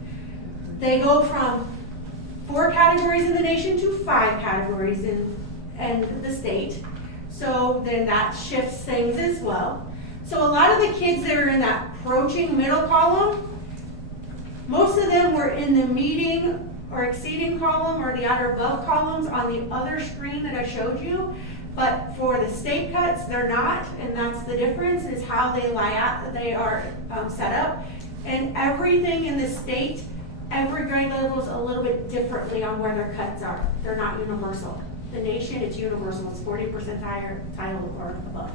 They go from 4 categories in the nation to 5 categories in the state. So then that shifts things as well. So a lot of the kids that are in that approaching middle column, most of them were in the meeting or exceeding column or the at or above columns on the other screen that I showed you. But for the state cuts, they're not, and that's the difference, is how they lie out, they are set up. And everything in the state, every grade level is a little bit differently on where their cuts are. They're not universal. The nation, it's universal, it's 40% higher, title or above.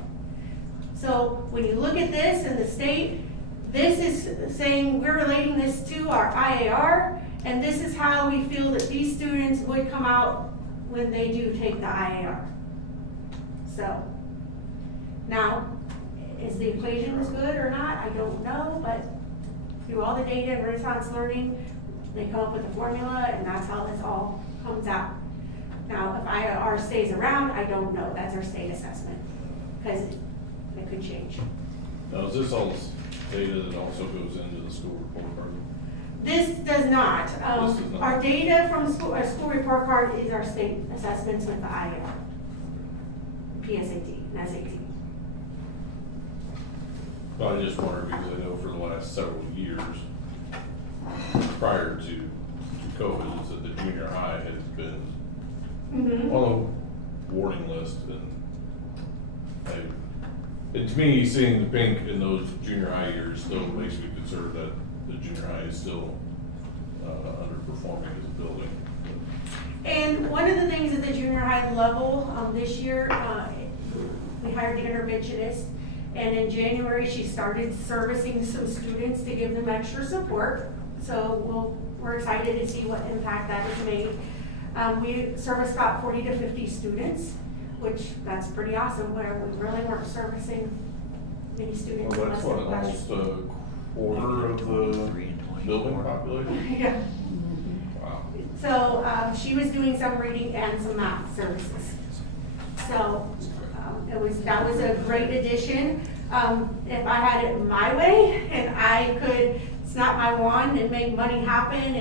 So when you look at this in the state, this is saying we're relating this to our IAR, and this is how we feel that these students would come out when they do take the IAR. So, now, is the equation as good or not? I don't know, but through all the data and Renaissance learning, they come up with a formula, and that's how this all comes out. Now, if IR stays around, I don't know. That's our state assessment, because it could change. Now, is this all data that also goes into the school report card? This does not. This does not. Our data from our school report card is our state assessments with the IR, PSAT, and SAT. Well, I just wondered because I know for the last several years, prior to COVID, is that the junior high has been on the warning list, and to me, seeing the pink in those junior high years still makes me concerned that the junior high is still underperforming as a building. And one of the things at the junior high level this year, we hired an interventionist, and in January she started servicing some students to give them extra support. So we're excited to see what impact that has made. We serviced about 40 to 50 students, which that's pretty awesome, where we really weren't servicing many students. Well, that's what, almost a quarter of the building population? Yeah. Wow. So she was doing some reading and some math services. So that was a great addition. If I had it my way and I could snap my wand and make money happen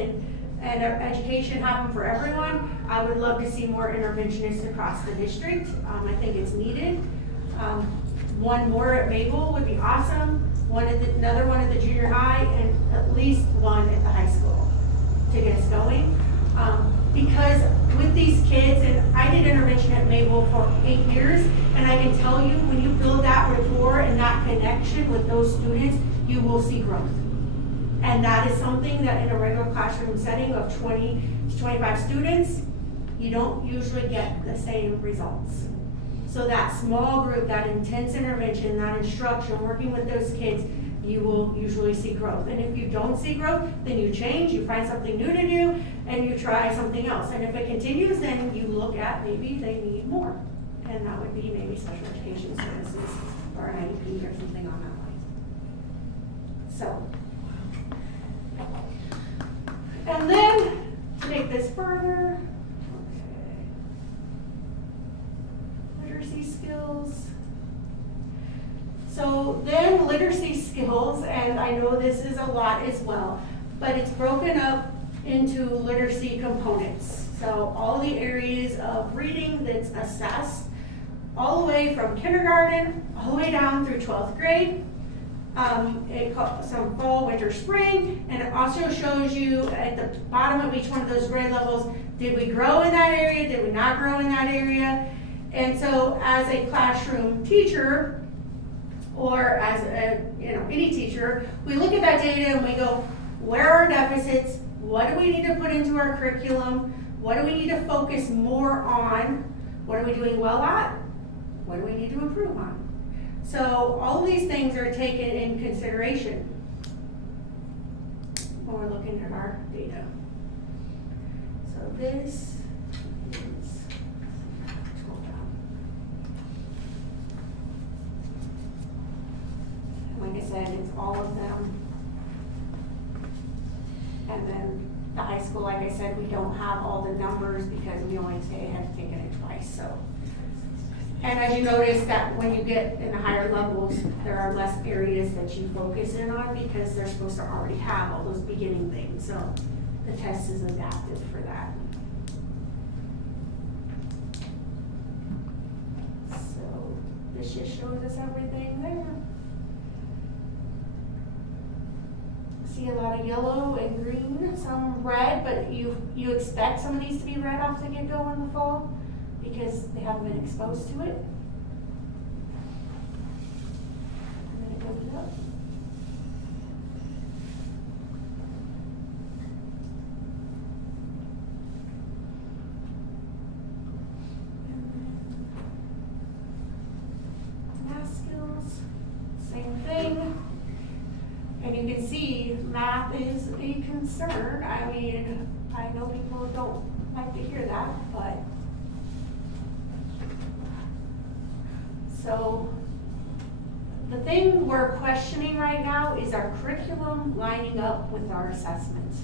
and education happen for everyone, I would love to see more interventionists across the district. I think it's needed. One more at Mabel would be awesome. Another one at the junior high, and at least one at the high school to get us going. Because with these kids, and I did intervention at Mabel for 8 years, and I can tell you, when you build that rapport and that connection with those students, you will see growth. And that is something that in a regular classroom setting of 20 to 25 students, you don't usually get the same results. So that small group, that intense intervention, that instruction, working with those kids, you will usually see growth. And if you don't see growth, then you change, you find something new to do, and you try something else. And if it continues, then you look at maybe they need more. And that would be maybe special education services or an IEP or something on that line. So. And then, to take this further, literacy skills. So then literacy skills, and I know this is a lot as well, but it's broken up into literacy components. So all the areas of reading that's assessed, all the way from kindergarten, all the way down through 12th grade. Some fall, winter, spring, and it also shows you at the bottom of each one of those grade levels, did we grow in that area, did we not grow in that area? And so as a classroom teacher, or as any teacher, we look at that data and we go, where are deficits? What do we need to put into our curriculum? What do we need to focus more on? What are we doing well at? What do we need to improve on? So all of these things are taken in consideration when we're looking at our data. So this is, like I said, it's all of them. And then the high school, like I said, we don't have all the numbers because we only have taken it twice, so. And as you notice that when you get in the higher levels, there are less areas that you focus in on because they're supposed to already have all those beginning things. So the test is adapted for that. So this just shows us everything there. See a lot of yellow and green, some red, but you expect some of these to be red off the get-go in the fall, because they haven't been exposed to it. And then it goes up. And then math skills. accounts, same thing. And you can see math is a concern. I mean, I know people don't like to hear that, but. So the thing we're questioning right now is our curriculum lining up with our assessments.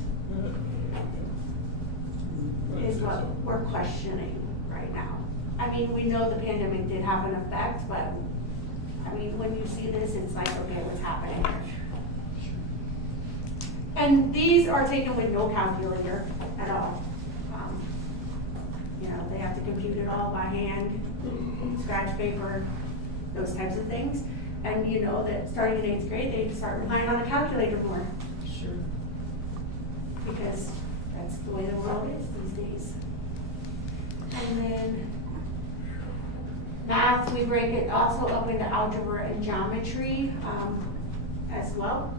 Is what we're questioning right now. I mean, we know the pandemic did have an effect, but I mean, when you see this, it's like, okay, what's happening? And these are taken with no calculator at all. You know, they have to compute it all by hand, scratch paper, those types of things. And you know that starting in 8th grade, they start relying on a calculator more. Sure. Because that's the way the world is these days. And then math, we break it also up into algebra and geometry as well.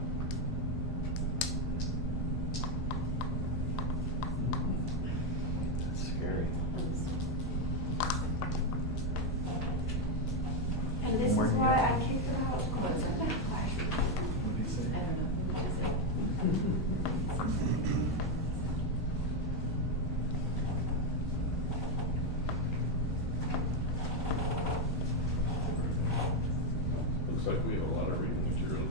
That's scary. And this is More why here. I kicked it out. What's that? What do you say? I don't know. What is it? Looks like we have a lot of reading material.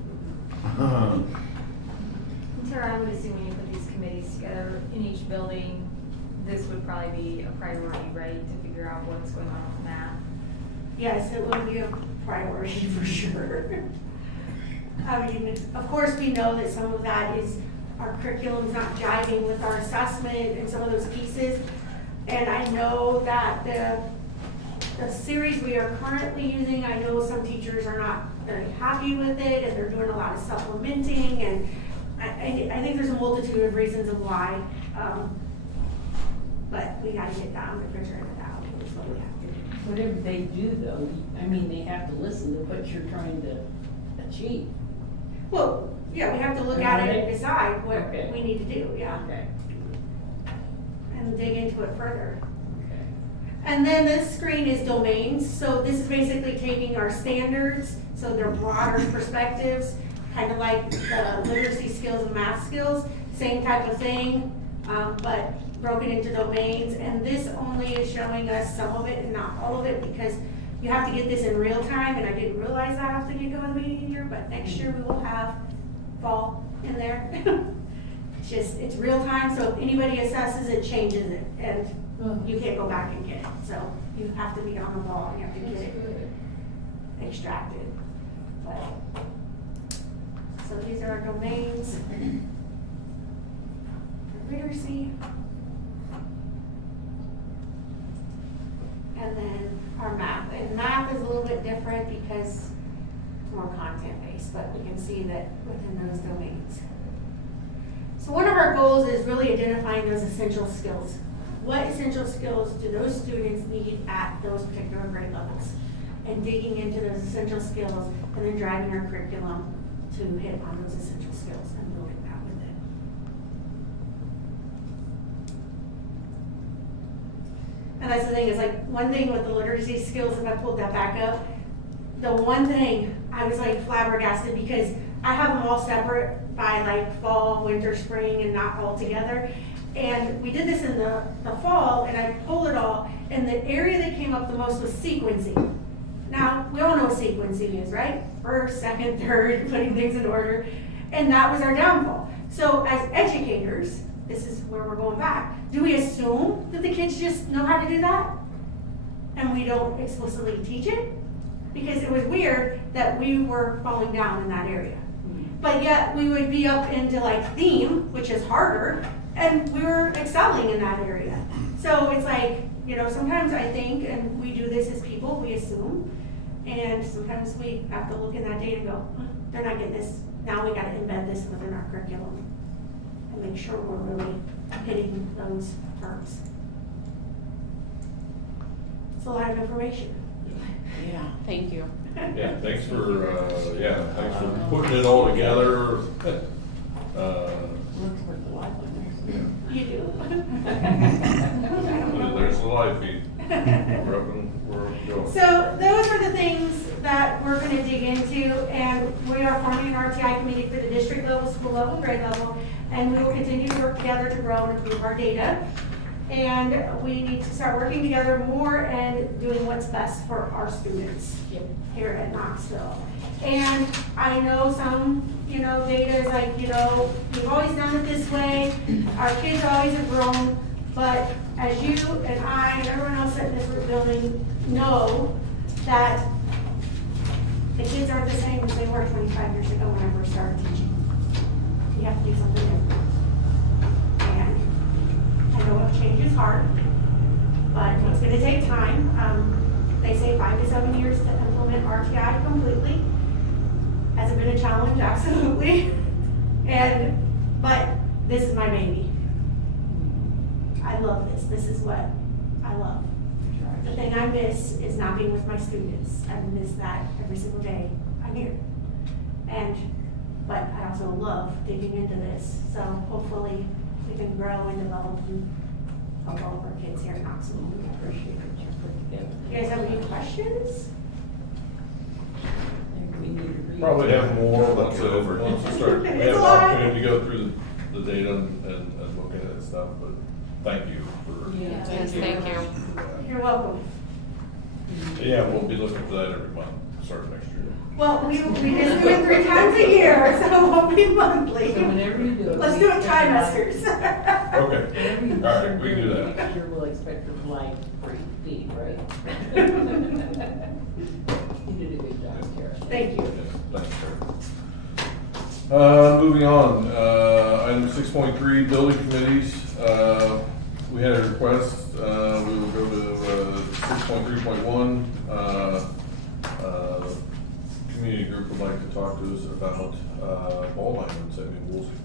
Tara, I'm assuming you put these committees together in each building, this would probably be a priority, right, to figure out what's going on with math? Yes, it will be a priority for sure. I mean, of course, we know that some of that is our curriculum's not jiving with our assessment and some of those pieces. And I know that the series we are currently using, I know some teachers are not very happy with it and they're doing a lot of supplementing, and I think there's a multitude of reasons of why. But we gotta get down to figuring it out, is what we have to do. Whatever they do though, I mean, they have to listen to what you're trying to achieve. Well, yeah, we have to look at it and decide what Okay. we need to do, yeah, Okay. and dig into it further. Okay. And then this screen is domains, so this is basically taking our standards, so they're broader perspectives, kind of like the literacy skills and math skills, same type of thing, but broken into domains. And this only is showing us some of it and not all of it, because you have to get this in real time, and I didn't realize that after the get-go of the meeting here, but next year we will have fall in there. It's just, it's real time, so if anybody assesses it, changes it, and you can't go back and get it. So you have to be on the ball, you have to get it extracted. But, so these are our domains. Literacy. And then our math. And math is a little bit different because it's more content-based, but we can see that within those domains. So one of our goals is really identifying those essential skills. What essential skills do those students need at those particular grade levels? And digging into those essential skills and then driving our curriculum to hit on those essential skills and building that with it. And that's the thing, is like one thing with the literacy skills, if I pulled that back up, the one thing I was like flabbergasted, because I have them all separate by like fall, winter, spring, and not all together. And we did this in the fall, and I pulled it all, and the area that came up the most was sequencing. Now, we all know what sequencing is, right? First, second, third, putting things in order. And that was our downfall. So as educators, this is where we're going back. Do we assume that the kids just know how to do that? And we don't explicitly teach it? Because it was weird that we were falling down in that area. But yet we would be up into like theme, which is harder, and we were excelling in that area. So it's like, you know, sometimes I think, and we do this as people, we assume, and sometimes we have to look in that data and go, they're not getting this. Now we gotta embed this within our curriculum and make sure we're really hitting those terms. It's a lot of information. Yeah, thank you. Yeah, thanks for, thanks for putting it all together. Look for the light one You do? There's the live feed. We're going. So those are the things that we're gonna gonna dig into, and we are forming an RTI committee for the district level, school level, grade level, and we will continue to work together to grow and improve our data. And we need to start working together more and doing what's best for our students here at Knoxville. And I know some, data is like, we've always done it this way, our kids always have grown, but as you and I and everyone else in this building know that the kids aren't the same as they were 25 years ago when I first started teaching. You have to do something different. And I know change is hard, but it's going to take time. They say 5 to 7 years to implement RTI completely. Has it been a challenge? Absolutely. But this is my baby. I love this. This is what I love. The thing I miss is not being with my students. I miss that every single day I'm here. But I also love digging into this. So hopefully we can grow and develop and help all of our kids here in Knoxville. We appreciate what you put together. You guys have any questions? We need to read. Probably have more once we start, we have It's an a lot. opportunity to go through the data and look at it stuff, but thank you for. Yeah, Yes, thank you. You're welcome. Yeah, we'll be looking for that every month, starting next year. Well, we just do it 3 times a year, so it won't be monthly. So whenever you do it. Let's do it trimesters. Okay, Whenever you all right, we can do that. Next year we'll expect a light feed, right? You did a good job, Kara. Thank you. Yes, thanks, sir. Moving on, item 6.3, building committees. We had a request, we will go to 6.3.1. Community group would like to talk to us about ball diamonds at New Woolsey.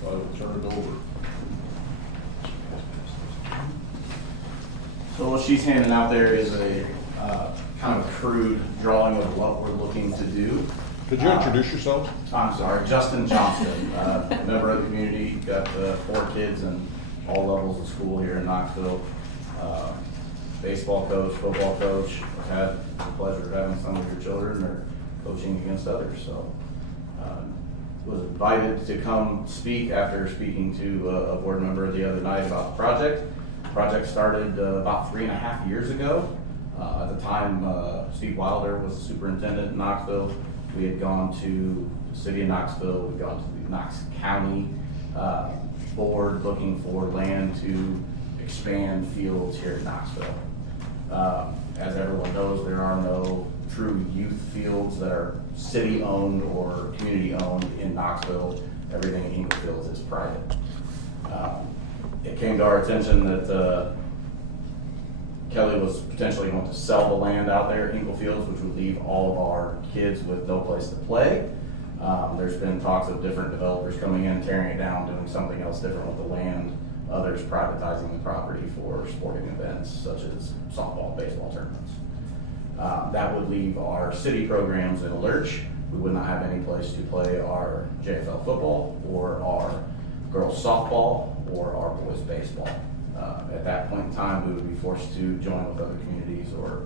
So I will turn it over. So what she's handing out there is a kind of crude drawing of what we're looking to do. Could you introduce yourself? I'm sorry, Justin Johnston, member of the community, got 4 kids in all levels of school here in Knoxville. Baseball coach, football coach. I've had the pleasure of having some of your children or coaching against others. So was invited to come speak after speaking to a board member the other night about the project. The project started about 3.5 years ago. At the time, Steve Wilder was the superintendent in Knoxville. We had gone to the city of Knoxville, we'd gone to the Knox County board looking for land to expand fields here in Knoxville. As everyone knows, there are no true youth fields that are city-owned or community-owned in Knoxville. Everything in Hinkle Fields is private. It came to our attention that Kelly was potentially going to sell the land out there at Hinkle Fields, which would leave all of our kids with no place to play. There's been talks of different developers coming in, tearing it down, doing something else different with the land, others privatizing the property for sporting events such as softball, baseball tournaments. That would leave our city programs in a lurch. We would not have any place to play our JFL football or our girls softball or our boys baseball. At that point in time, we would be forced to join with other communities or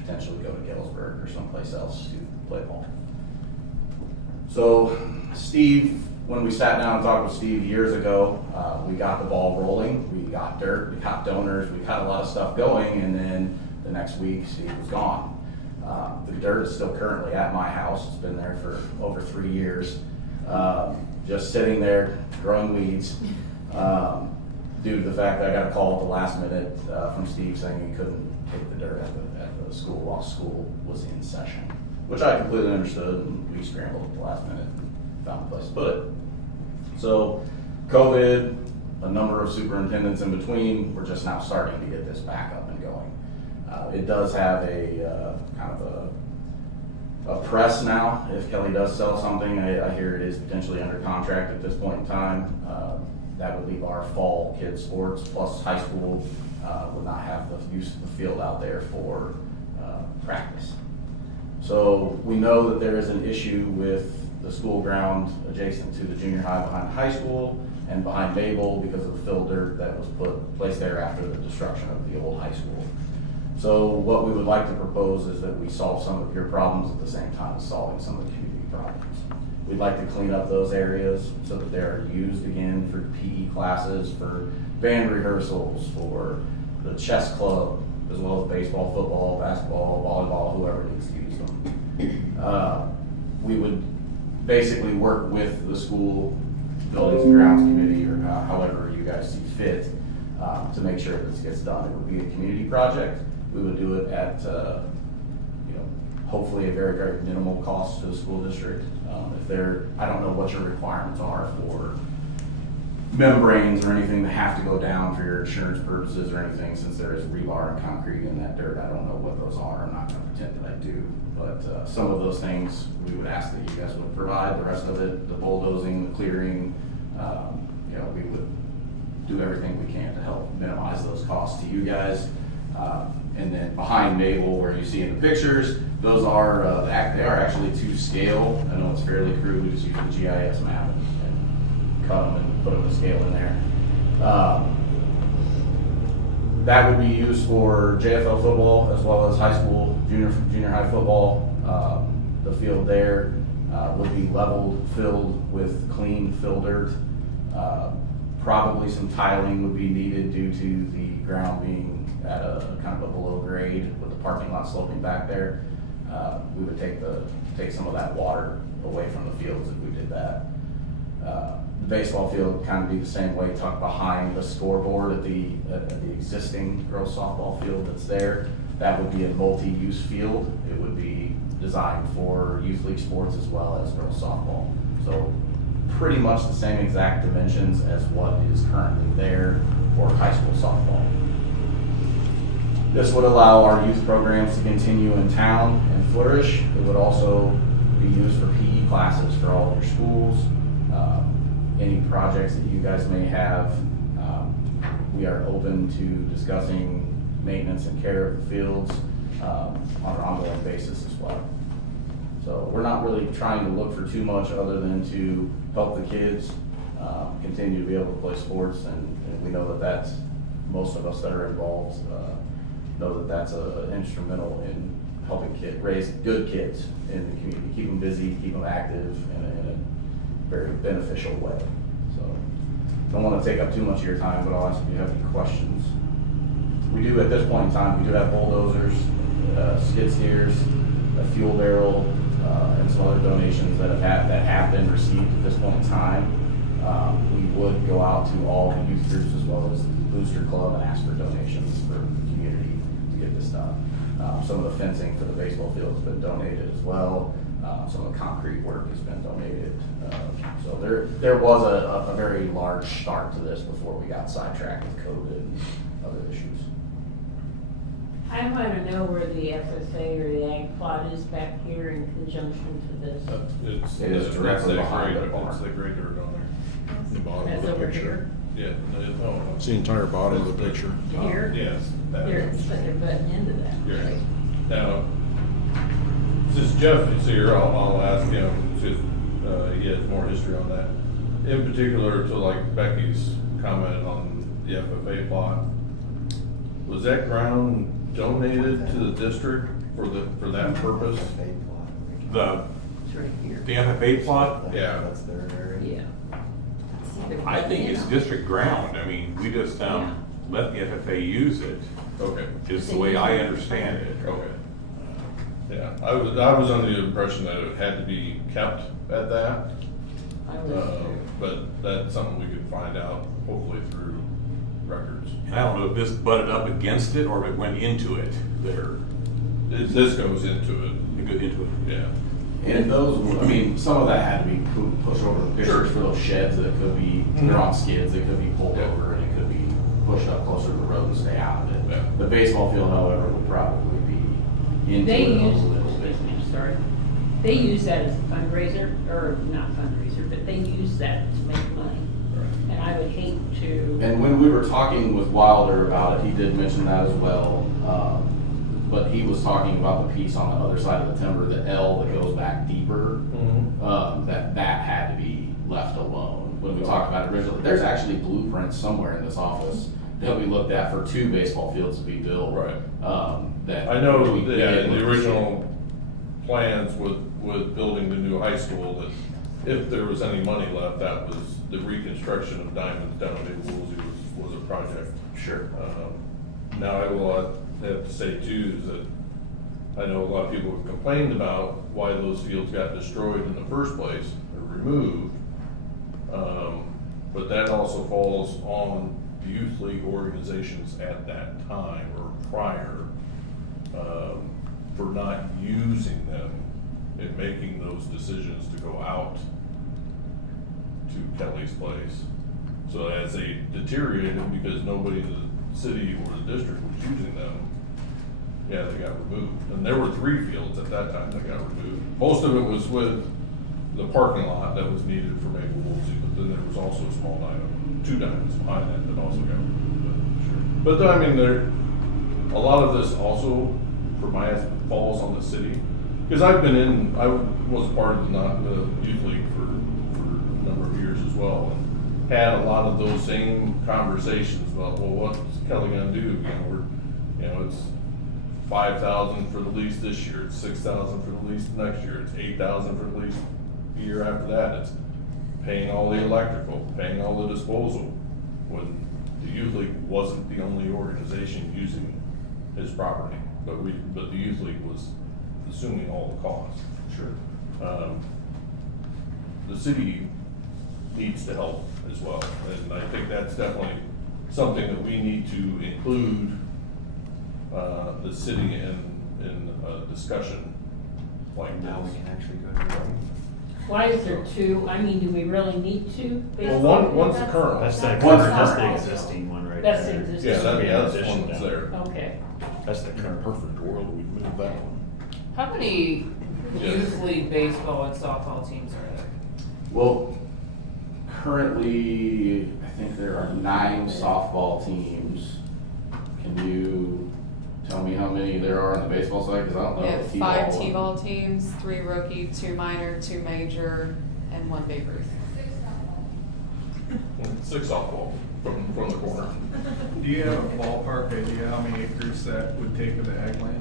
potentially go to Galesburg or someplace else to play ball. So Steve, when we sat down and talked with Steve years ago, we got the ball rolling. We got dirt, we got donors, we got a lot of stuff going, and then the next week Steve was gone. The dirt is still currently at my house. It's been there for over 3 years. Just sitting there growing weeds due to the fact that I got a call at the last minute from Steve saying he couldn't take the dirt at the school while school was in session, which I completely understood, and we scrambled at the last minute and found a place to put it. So COVID, a number of superintendents in between, we're just now starting to get this back up and going. It does have a kind of a press now. If Kelly does sell something, I hear it is potentially under contract at this point in time. That would leave our fall kids sports plus high school would not have the use of the field out there for practice. So we know that there is an issue with the school ground adjacent to the junior high behind the high school and behind Mabel because of the fill dirt that was placed there after the destruction of the old high school. So what we would like to propose is that we solve some of your problems at the same time as solving some of the community problems. We'd like to clean up those areas so that they are used again for PE classes, for band rehearsals, for the chess club, as well as baseball, football, basketball, volleyball, whoever needs to use them. We would basically work with the school buildings and grounds committee, or however you guys see fit, to make sure this gets done. It would be a community project. We would do it at, hopefully a very, very minimal cost to the school district. I don't know what your requirements are for membranes or anything that have to go down for your insurance purposes or anything, since there is rebar and concrete in that dirt. I don't know what those are. I'm not gonna pretend that I do. But some of those things we would ask that you guys would provide. The rest of it, the bulldozing, the clearing, we would do everything we can to help minimize those costs to you guys. And then behind Mabel, where you see in the pictures, those are, they are actually to scale. I know it's fairly crude, we just use the GIS map and cut them and put them to scale in there. That would be used for JFL football as well as high school, junior high football. The field there would be leveled, filled with clean fill dirt. Probably some tiling would be needed due to the ground being at a kind of a below grade with the parking lot sloping back there. We would take some of that water away from the fields if we did that. The baseball field would kind of be the same way, tucked behind the scoreboard at the existing girls softball field that's there. That would be a multi-use field. It would be designed for youth league sports as well as girls softball. So pretty much the same exact dimensions as what is currently there for high school softball. This would allow our youth programs to continue in town and flourish. It would also be used for PE classes for all of your schools. Any projects that you guys may have, we are open to discussing maintenance and care of the fields on an ongoing basis as well. So we're not really trying to look for too much other than to help the kids continue to be able to play sports, and we know that that's, most of us that are involved know that that's instrumental in helping raise good kids in the community, keep them busy, keep them active in a very beneficial way. So don't want to take up too much of your time, but I'll ask if you have any questions. We do, at this point in time, we do have bulldozers, skid steers, a fuel barrel, and some other donations that have been received at this point in time. We would go out to all the youth groups as well as the Booster Club and ask for donations for the community to get this done. Some of the fencing for the baseball field has been donated as well. Some of the concrete work has been donated. So there was a very large start to this before we got sidetracked with COVID and other issues. I want to know where the FFA or the ag plot is back here in conjunction to this. It is directly behind the barn. It's the gray dirt on there. The bottom That's of the over picture. here? Yeah. It's the entire bottom of the picture. Here? Yes. that Here, is. but they're butting into that. Yes. Now, since Jeff is here, I'll ask him if he has more history on that. In particular, to like Becky's comment on the FFA plot, was that ground donated to the district for that purpose? The It's right here. FFA plot, Yeah. That's their area. Yeah. I think it's district ground. I mean, we just let the FFA use it, Okay. is the way I understand it. Okay. Yeah, I was under the impression that it had to be kept at that. I was But that's something we could find out hopefully through records. And I don't know if this butted up against it or if it went into it there. This goes into it, It goes into it. yeah. And those, I mean, some of that had to be pushed over the pictures for those sheds that could be, they're on skids, they could be pulled Yeah. over and it could be pushed up closer to the road and stay out of it. Yeah. The baseball field, however, would probably be into They it a use, little bit. excuse me, I'm sorry. They use that as a fundraiser, or not fundraiser, but they use that to make money. And I would hate to. And when we were talking with Wilder about it, he did mention that as well. But he was talking about the piece on the other side of the timber, the L that goes back deeper, that had to be left alone. When we talked about it originally, there's actually blueprints somewhere in this office that we looked at for 2 baseball fields to be built. Right. That I know, we yeah, didn't in the look to see. original plans with building the new high school, that if there was any money left, that was the reconstruction of Diamonds down at Woolsey was a project. Sure. Now, I will have to say too, is that I know a lot of people have complained about why those fields got destroyed in the first place, or removed. But that also falls on the youth league organizations at that time or prior, for not using them and making those decisions to go out to Kelly's Place. So as they deteriorated, because nobody in the city or the district was using them, yeah, they got removed. And there were 3 fields at that time that got removed. Most of it was with the parking lot that was needed for Maple Woolsey, but then there was also a small diamond, 2 diamonds behind that that also got removed. But I mean, a lot of this also, for my estimate, falls on the city. Because I was part of the youth league for a number of years as well, and had a lot of those same conversations about, well, what's Kelly gonna do? It's $5,000 for the lease this year, it's $6,000 for the lease next year, it's $8,000 for the lease the year after that. It's paying all the electrical, paying all the disposal, when the youth league wasn't the only organization using his property, but the youth league was assuming all the costs. Sure. The city needs to help as well, and I think that's definitely something that we need to include the city in a discussion like Now we this. can actually go to them. Why is there 2? I mean, do we really need 2? Well, one's the current. That's the One's current, that's the current. existing one right That's the there. existing. Yeah, that's the Addition one that's down. there. Okay. That's the In a current. perfect world, we'd move that one. How many Yes. youth league baseball and softball teams are there? Well, currently, I think there are 9 softball teams. Can you tell me how many there are on the baseball side? Because I don't know. We have the 5 one. T-ball teams, 3 rookie, 2 minor, 2 major, and 1 Babe Ruth. 6 softball from the corner. Do you have a ballpark idea how many acres that would take of the ag land?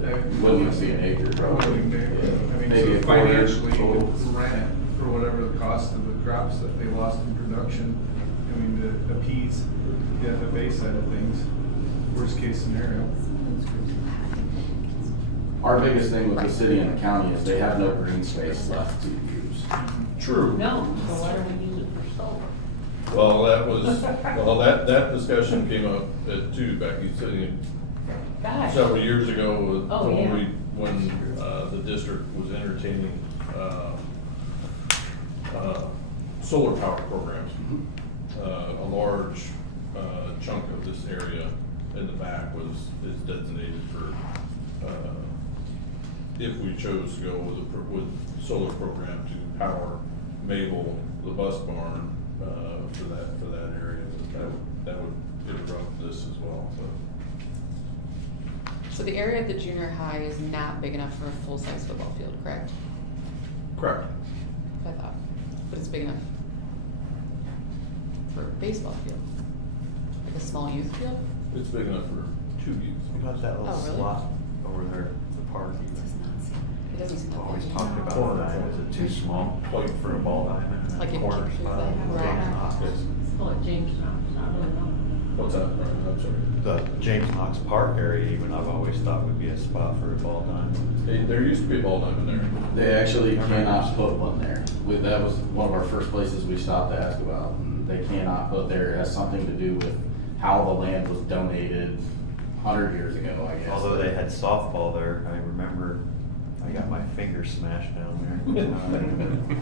You wouldn't even see an acre, probably. I mean, Maybe so a quarter financially, total. to rent it for whatever the cost of the crops that they lost in production, I mean, to appease the FFA side of things, worst case scenario. Our biggest thing with the city and the county is they have no green space left to use. True. No, so why don't we use it for solar? Well, that discussion came up too, Becky, sitting Gosh. several years ago Oh, yeah. when the district was entertaining solar power programs. A large chunk of this area in the back is designated for if we chose to go with solar program to power Mabel, the bus barn, for that area. That would interrupt this as well, so. So the area at the junior high is not big enough for a full-size football field, correct? Correct. I thought, but it's big enough for a baseball field, like a small youth field? It's big enough for 2 youths. We got that little Oh, really? slot over there, the park even. It doesn't seem that Always big. talked about that, is it too small for a ball diamond and Like a a corner kick- spot? Right. James Knox. Oh, James Knox, I don't know. What's that? I'm sorry. The James Knox Park area even, I've always thought would be a spot for a ball diamond. There used to be a ball diamond there. They actually cannot put one there. That was one of our first places we stopped to ask about. They cannot put there. It has something to do with how the land was donated 100 years ago, I guess. Although they had softball there, I remember I got my finger smashed down there.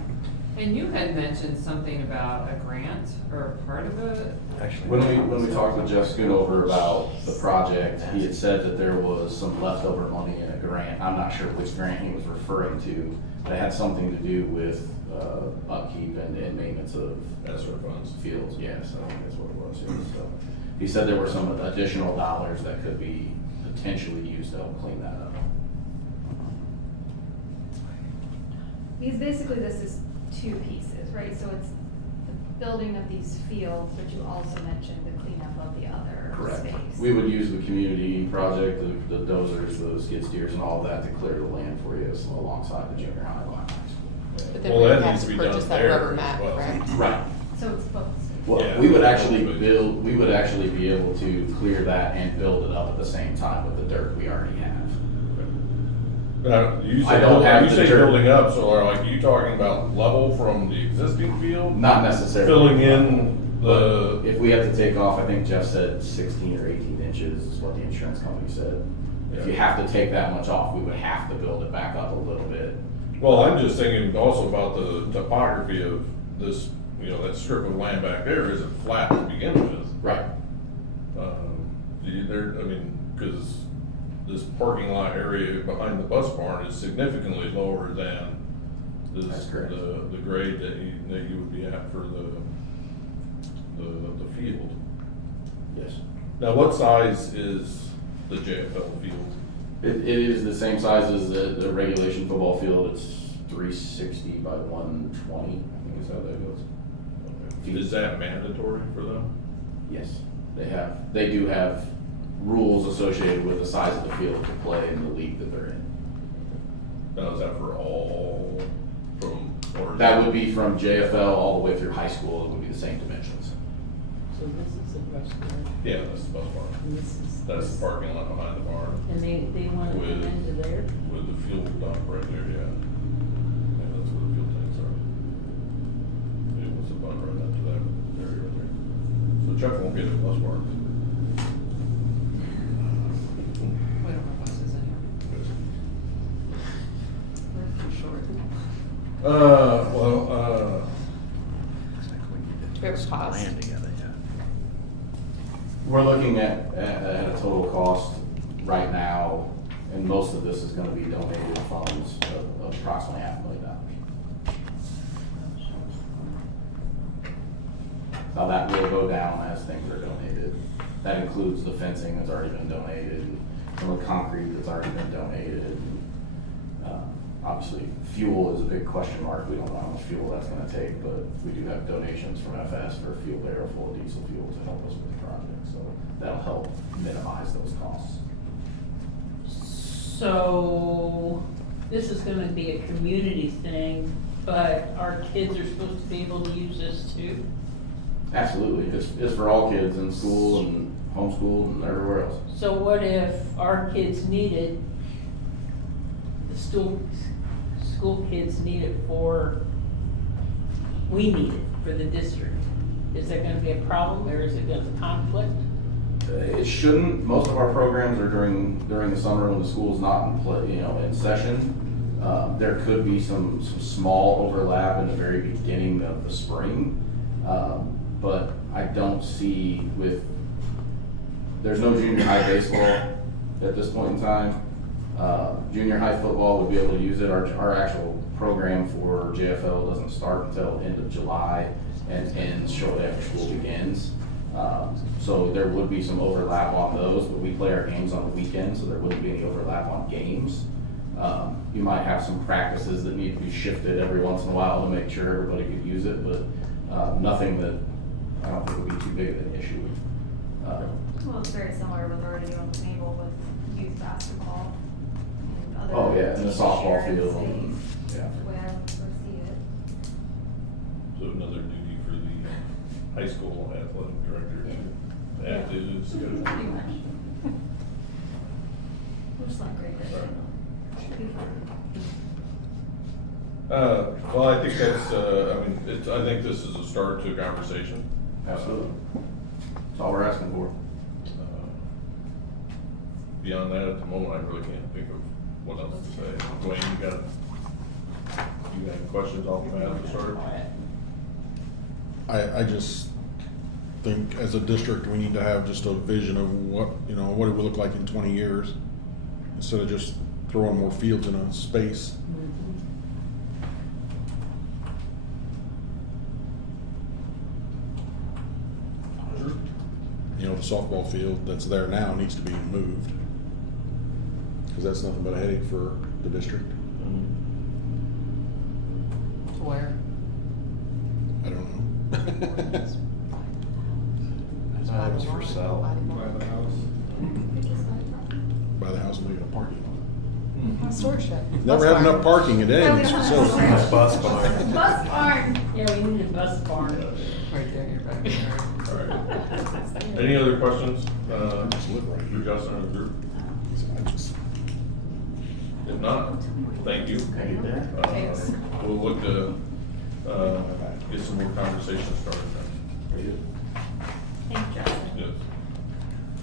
And you had mentioned something about a grant or a part of it. Actually. When we talked with Jeff Schoonover about the project, he had said that there was some leftover money in a grant. I'm not sure which grant he was referring to, but it had something to do with upkeep and maintenance of ESSER funds. fields. Yeah, so I think that's what it was. Yeah. So he said there were some additional dollars that could be potentially used to help clean that up. Because basically this is 2 pieces, right? So it's building of these fields, but you also mentioned the cleanup of the other Correct. space. We would use the community project, the dozers, the skid steers and all of that to clear the land for you alongside the junior high line. But then Well, we that have needs to to be done purchase that there rubber as mat, well. correct? Right. So it's both. Well, Yeah. we would actually be able to clear that and build it up at the same time with the dirt we already have. Now, you I say, don't have you the say dirt. building up, so are like you talking about level from the existing field? Not necessarily. Filling in But if we have to take off, I think Jeff said 16 or 18 inches is what the insurance company said. If you have to take that much off, we would have to build it back up a little bit. Well, I'm just thinking also about the topography of this, you know, that strip of land back there isn't flat to begin with. Right. Cause this parking lot area behind the bus barn is significantly lower than That's correct. the grade that you would be at for the field. Yes. Now, what size is the JFL field? It is the same size as the regulation football field. It's 360 by 120, I think is how that goes. Okay. Is that mandatory for them? Yes, they do have rules associated with the size of the field to play in the league that they're in. Now, is that for all or? That would be from JFL all the way through high school. It would be the same dimensions. So this is the restaurant. Yeah, that's the bus barn. And this is. That's the parking lot behind the barn. And they want to come With- into there? With the fuel dump right there, yeah. Yeah, that's where the fuel tanks are. It was a bun right up to that area right there. So Chuck won't be at the bus barn. We don't have buses anymore. We're too short. We have a cost. Land together, yeah. We're looking at a total cost right now, and most of this is going to be donated funds of approximately $500,000. Now that will go down as things are donated. That includes the fencing that's already been donated, and some of the concrete that's already been donated. Obviously, fuel is a big question mark. We don't know how much fuel that's going to take, but we do have donations from FS for a fuel barrel full of diesel fuel to help us with the project. So that'll help minimize those costs. So, this is gonna be a community thing, but our kids are supposed to be able to use this too? Absolutely. It's for all kids in school and homeschool and everywhere else. So what if our kids need it, the school kids need it we need it for the district? Is that gonna be a problem, or is it gonna conflict? It shouldn't. Most of our programs are during the summer when the school's not in session. There could be some small overlap in the very beginning of the spring, but I don't see there's no junior high baseball at this point in time. Junior high football would be able to use it. Our actual program for JFL doesn't start until end of July and ends shortly after school begins. So there would be some overlap on those, but we play our games on the weekend, so there wouldn't be any overlap on games. You might have some practices that need to be shifted every once in a while to make sure everybody could use it, but nothing that I don't think would be too big of an issue. Well, it's very similar to what they're already doing with Naval with youth basketball and other. Oh, yeah, and the team softball shared field, cities, yeah. the way I would foresee it. So another duty for the high school athletic director to add to the schedule. Pretty much. We'll just let Greg do it. Right. Should be fun. Well, I think that's, I think this is a start to a conversation. Absolutely. That's all we're asking for. Beyond that, at the moment, I really can't think of what else to say. Dwayne, you got any questions off the bat to start? I just think as a district, we need to have just a vision of what it would look like in 20 years, instead of just throwing more fields in a space. The softball field that's there now needs to be moved, because that's nothing but a headache for the district. To where? I don't know. That was for sale. Buy the house. Buy the house and make it a parking lot. Storage shed. Never have enough parking at any of these facilities. Bus barn. Bus barn. Yeah, we need a bus barn. Right there in your backyard. All right. Any other questions, Just live right for here. Justin or the group? I just- If not, thank you. Thanks. We'll look to, get some more conversation started then. Thank you, Justin. Yes.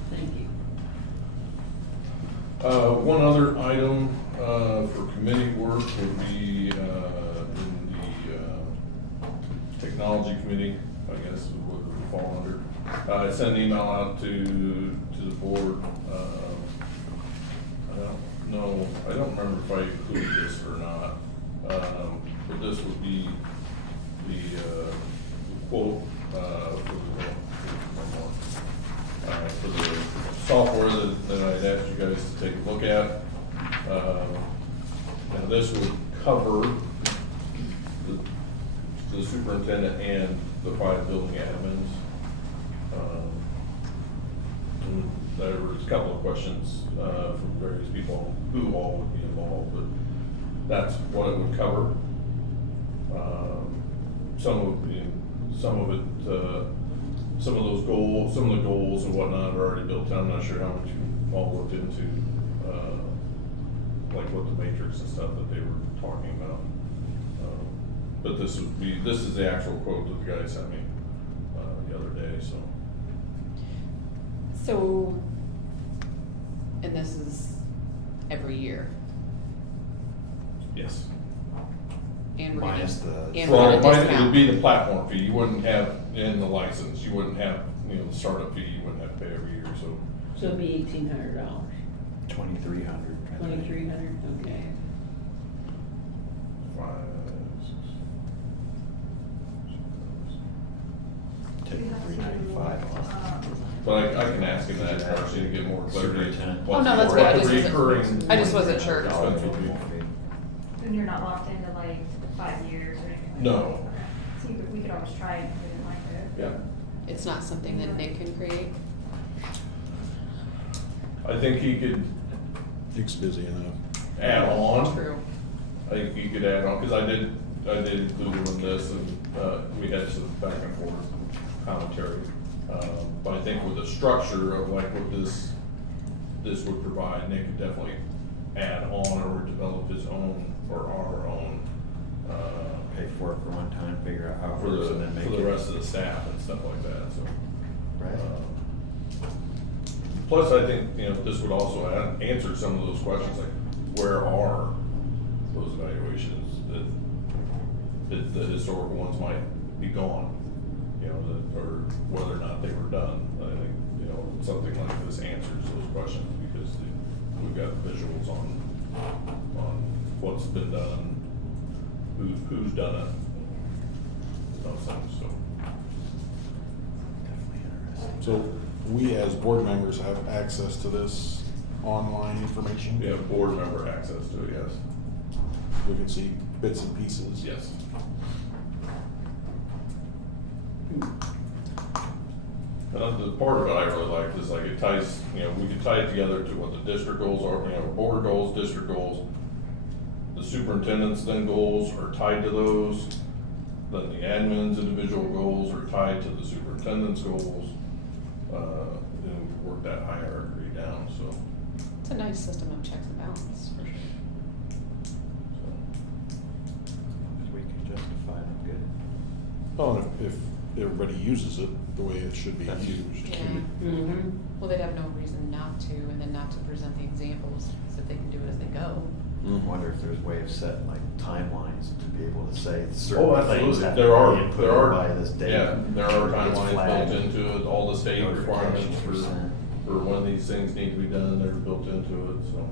Thank you. One other item, for committee work would be, in the, technology committee, I guess, would fall under. I sent an email out to the board, I don't remember if I included this or not, but this would be the quote, for the software that I'd asked you guys to take a look at. Now this would cover the superintendent and the 5 building admins. And there was a couple of questions from various people who all would be involved, but that's what it would cover. Some of those goals, some of the goals and whatnot are already built in. I'm not sure how much you all looked into, like what the matrix and stuff that they were talking about. But this is the actual quote that the guy sent me, the other day, so. So, and this is every year, Yes. and we're gonna, Minus the. and we're Well, gonna it would discount. be the platform fee. You wouldn't have, in the license, you wouldn't have, the startup fee, you wouldn't have to pay every year, so. So it'd be $1,800, 2,300. 2,300, okay. 5, 6. Take 395 off. But I can ask him that, actually, to get more clarity. Superintendent. Oh, no, that's What good. I the just recurring wasn't, I just wasn't sure. expense would be. And you're not locked into like 5 years or anything like that? No. So we could always try it if we didn't like it. Yeah. It's not something that Nick can create. I think he could Nick's busy enough. add on. True. I think he could add on, because I did include him in this, and, we had some back and forth commentary. But I think with the structure of like what this would provide, Nick could definitely add on or develop his own or our own, Pay for it for one time, figure out how it for works, and then make it. the rest of the staff and stuff like that, so. Right. Plus, I think, this would also answer some of those questions, like, where are those evaluations that the historical ones might be gone? Or whether or not they were done. I think, something like this answers those questions, because we've got visuals on what's been done, who's done it, those things, so. Definitely interesting. So we as board members have access to this online information? We have board member access to it, yes. We can see bits and pieces? Yes. And the part of it I really liked is like it ties, we could tie it together to what the district goals are, board goals, district goals. The superintendent's then goals are tied to those. Then the admin's individual goals are tied to the superintendent's goals. Then we work that hierarchy down, so. It's a nice system of checks and balances, for sure. If we can justify them, good. Well, and if everybody uses it the way it should be That's used. Yeah. Mm-hmm. Well, they'd have no reason not to, and then not to present the examples, so that they can do it as they go. I wonder if there's a way of setting like timelines to be able to say Oh, certain things absolutely. have There to are, be there input are, by this date. yeah, there are It's timelines flagged. built into it, all the state requirements Notifications for when these things need to be done, they're built into it, so.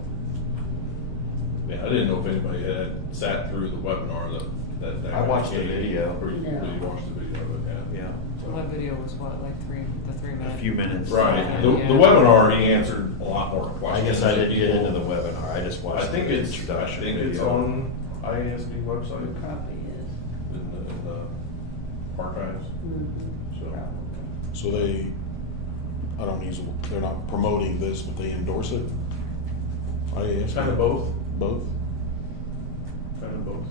Yeah, I didn't know if anybody had sat through the webinar that. I watched the came. video. Or you watched the video, but yeah. Yeah. So that video was what, like the 3 minutes? A few minutes. Right, the Yeah. webinar, he answered a lot more I questions. guess I than didn't get people- into the webinar, I just watched I think the it's, introduction it's video. on IASD website. Probably is. In the archives, so. So they, I don't use, they're not promoting this, but they endorse it? It's kind of both. Both? Kind of both.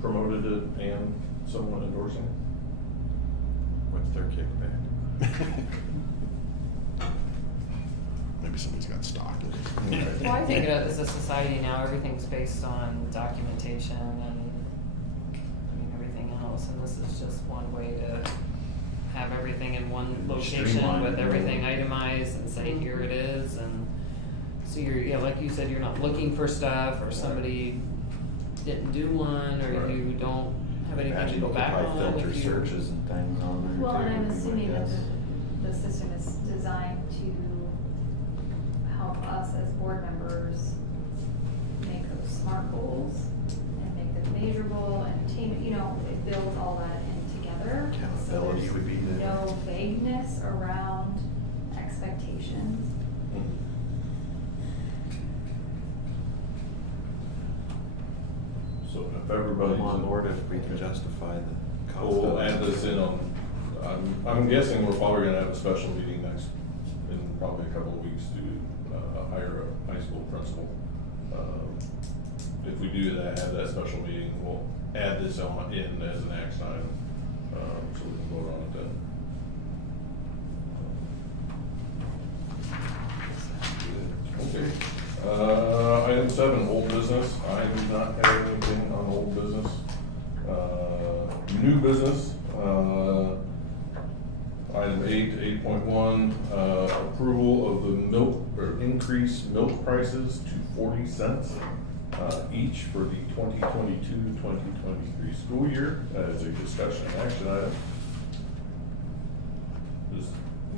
Promoted it and somewhat endorsing. What's their kickback? Maybe somebody's got stock in it. Well, I think as a society now, everything's based on documentation and, I mean, everything else, and this is just one way to have everything in one location Streamline. with everything itemized and say, here it is, and so you're, yeah, like you said, you're not looking for stuff, or somebody didn't do one, or Right. you don't have anything to Imagine go you could back probably on. filter if you- searches and things on there too. Well, and I'm I assuming that guess. the system is designed to help us as board members make those SMART goals and make them measurable and attainment, you know, it builds all that in together. So Accountability there's would be the- no vagueness around expectations. So if everybody's I'm on board if we can justify the cost. We'll of it. add this in on, I'm guessing we're probably gonna have a special meeting next, in probably a couple of weeks to, hire a high school principal. If we do that, have that special meeting, we'll add this on in as an action item, so we can vote on it then. Okay, item 7, old business. I do not have anything on old business. New business, item 8, 8.1, approval of the milk, or increase milk prices to 40 cents each for the 2022-2023 school year, as a discussion and action item. Does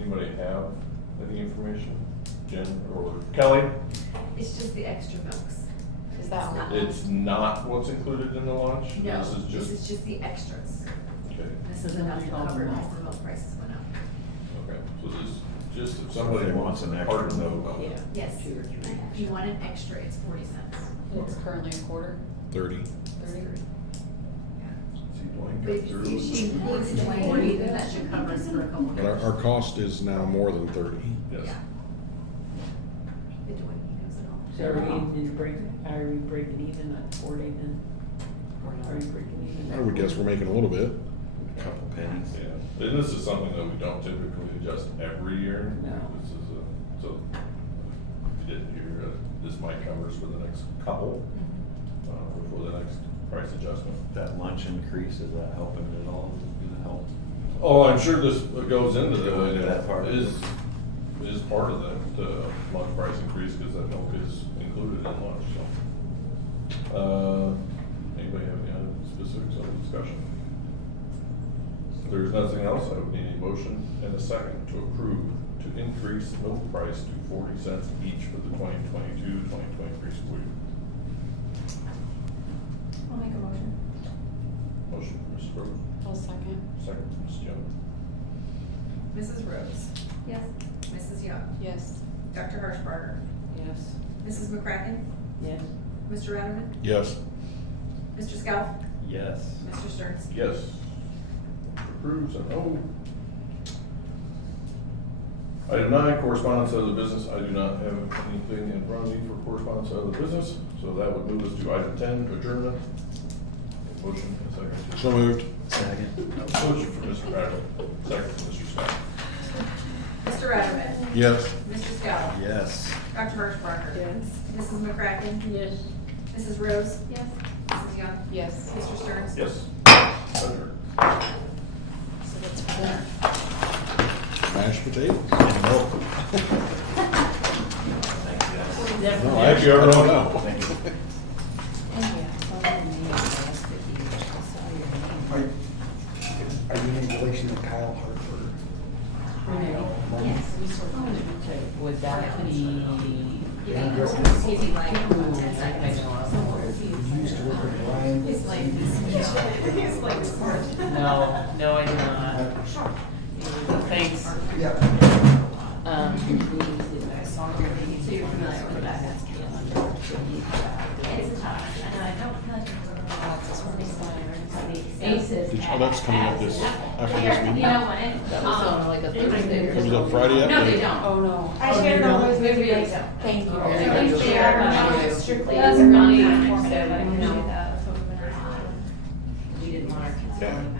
anybody have any information? Jen or Kelly? It's just the extra milks. Is that one? It's not what's included in the lunch? No, This is just, the extras. okay, This is enough to cover if the milk prices went up. okay. So this is just if somebody Somebody wants wants an an extra extra note milk. on it. Yes, if you want an extra, it's 40 cents. It's currently a quarter, 30. 30. See, Dwayne But got through. if she includes the 40, then that should cover us for a couple of But years. our cost is now more than 30. Yes. Yeah. The Dwayne, he knows it all. So are we breaking even at 40 then? Are we breaking even? I would guess we're making a little bit. A couple pennies. Yeah, and this is something that we don't typically adjust every year. No. This is so if you didn't hear, this might cover us for the next couple, before the next price adjustment. That lunch increase, is that helping at all? Is it gonna help? Oh, I'm sure this goes into Go into that part. is part of that, lunch price increase, because that milk is included in lunch, so. Anybody have any other specifics on the discussion? If there's nothing else, I would need a motion and a second to approve to increase milk price to 40 cents each for the 2022-2023 school year. I'll make a motion. Motion from Mrs. Rhodes, I'll second. second from Mrs. Young. Mrs. Rhodes, Yes. Mrs. Young, Yes. Dr. Harshbarger, Yes. Mrs. McCracken, Yes. Mr. Ratterman, Yes. Mr. Scout, Yes. Mr. Stearns. Yes. Approves and oh. Item 9, correspondence of the business. I do not have anything in front of me for correspondence of the business, so that would move us to item 10, adjournment. Motion and second. So moved. Second. Motion for Mr. Rattle, second for Mr. Scott. Mr. Ratterman, Yes. Mr. Scout, Yes. Dr. Harshbarger. Yes. Mrs. McCracken, Yes. Mrs. Rose, Yes. Mrs. Young, Yes. Mr. Stearns. Yes. Adjourned. So that's for dinner. Mashed potatoes. And milk. No, actually, I don't know. Are you in relation to Kyle Hartford? Yes. Would that be? He's like 10 seconds. You used to work with Brian? He's like smart. No, I do not. Thanks. Yeah. I saw your thing. So you're familiar with that? It's tough, and I don't feel like it's a lot of Oh, that's coming up this, after this You meeting. know when That was on like a Thursday or Comes something. up Friday yet? No, they don't. Oh, no. I shared all those with you guys. Thank you. So very much. they are strictly. That's really non-conflict, informative, I so, appreciate that. We didn't want our kids Yeah. going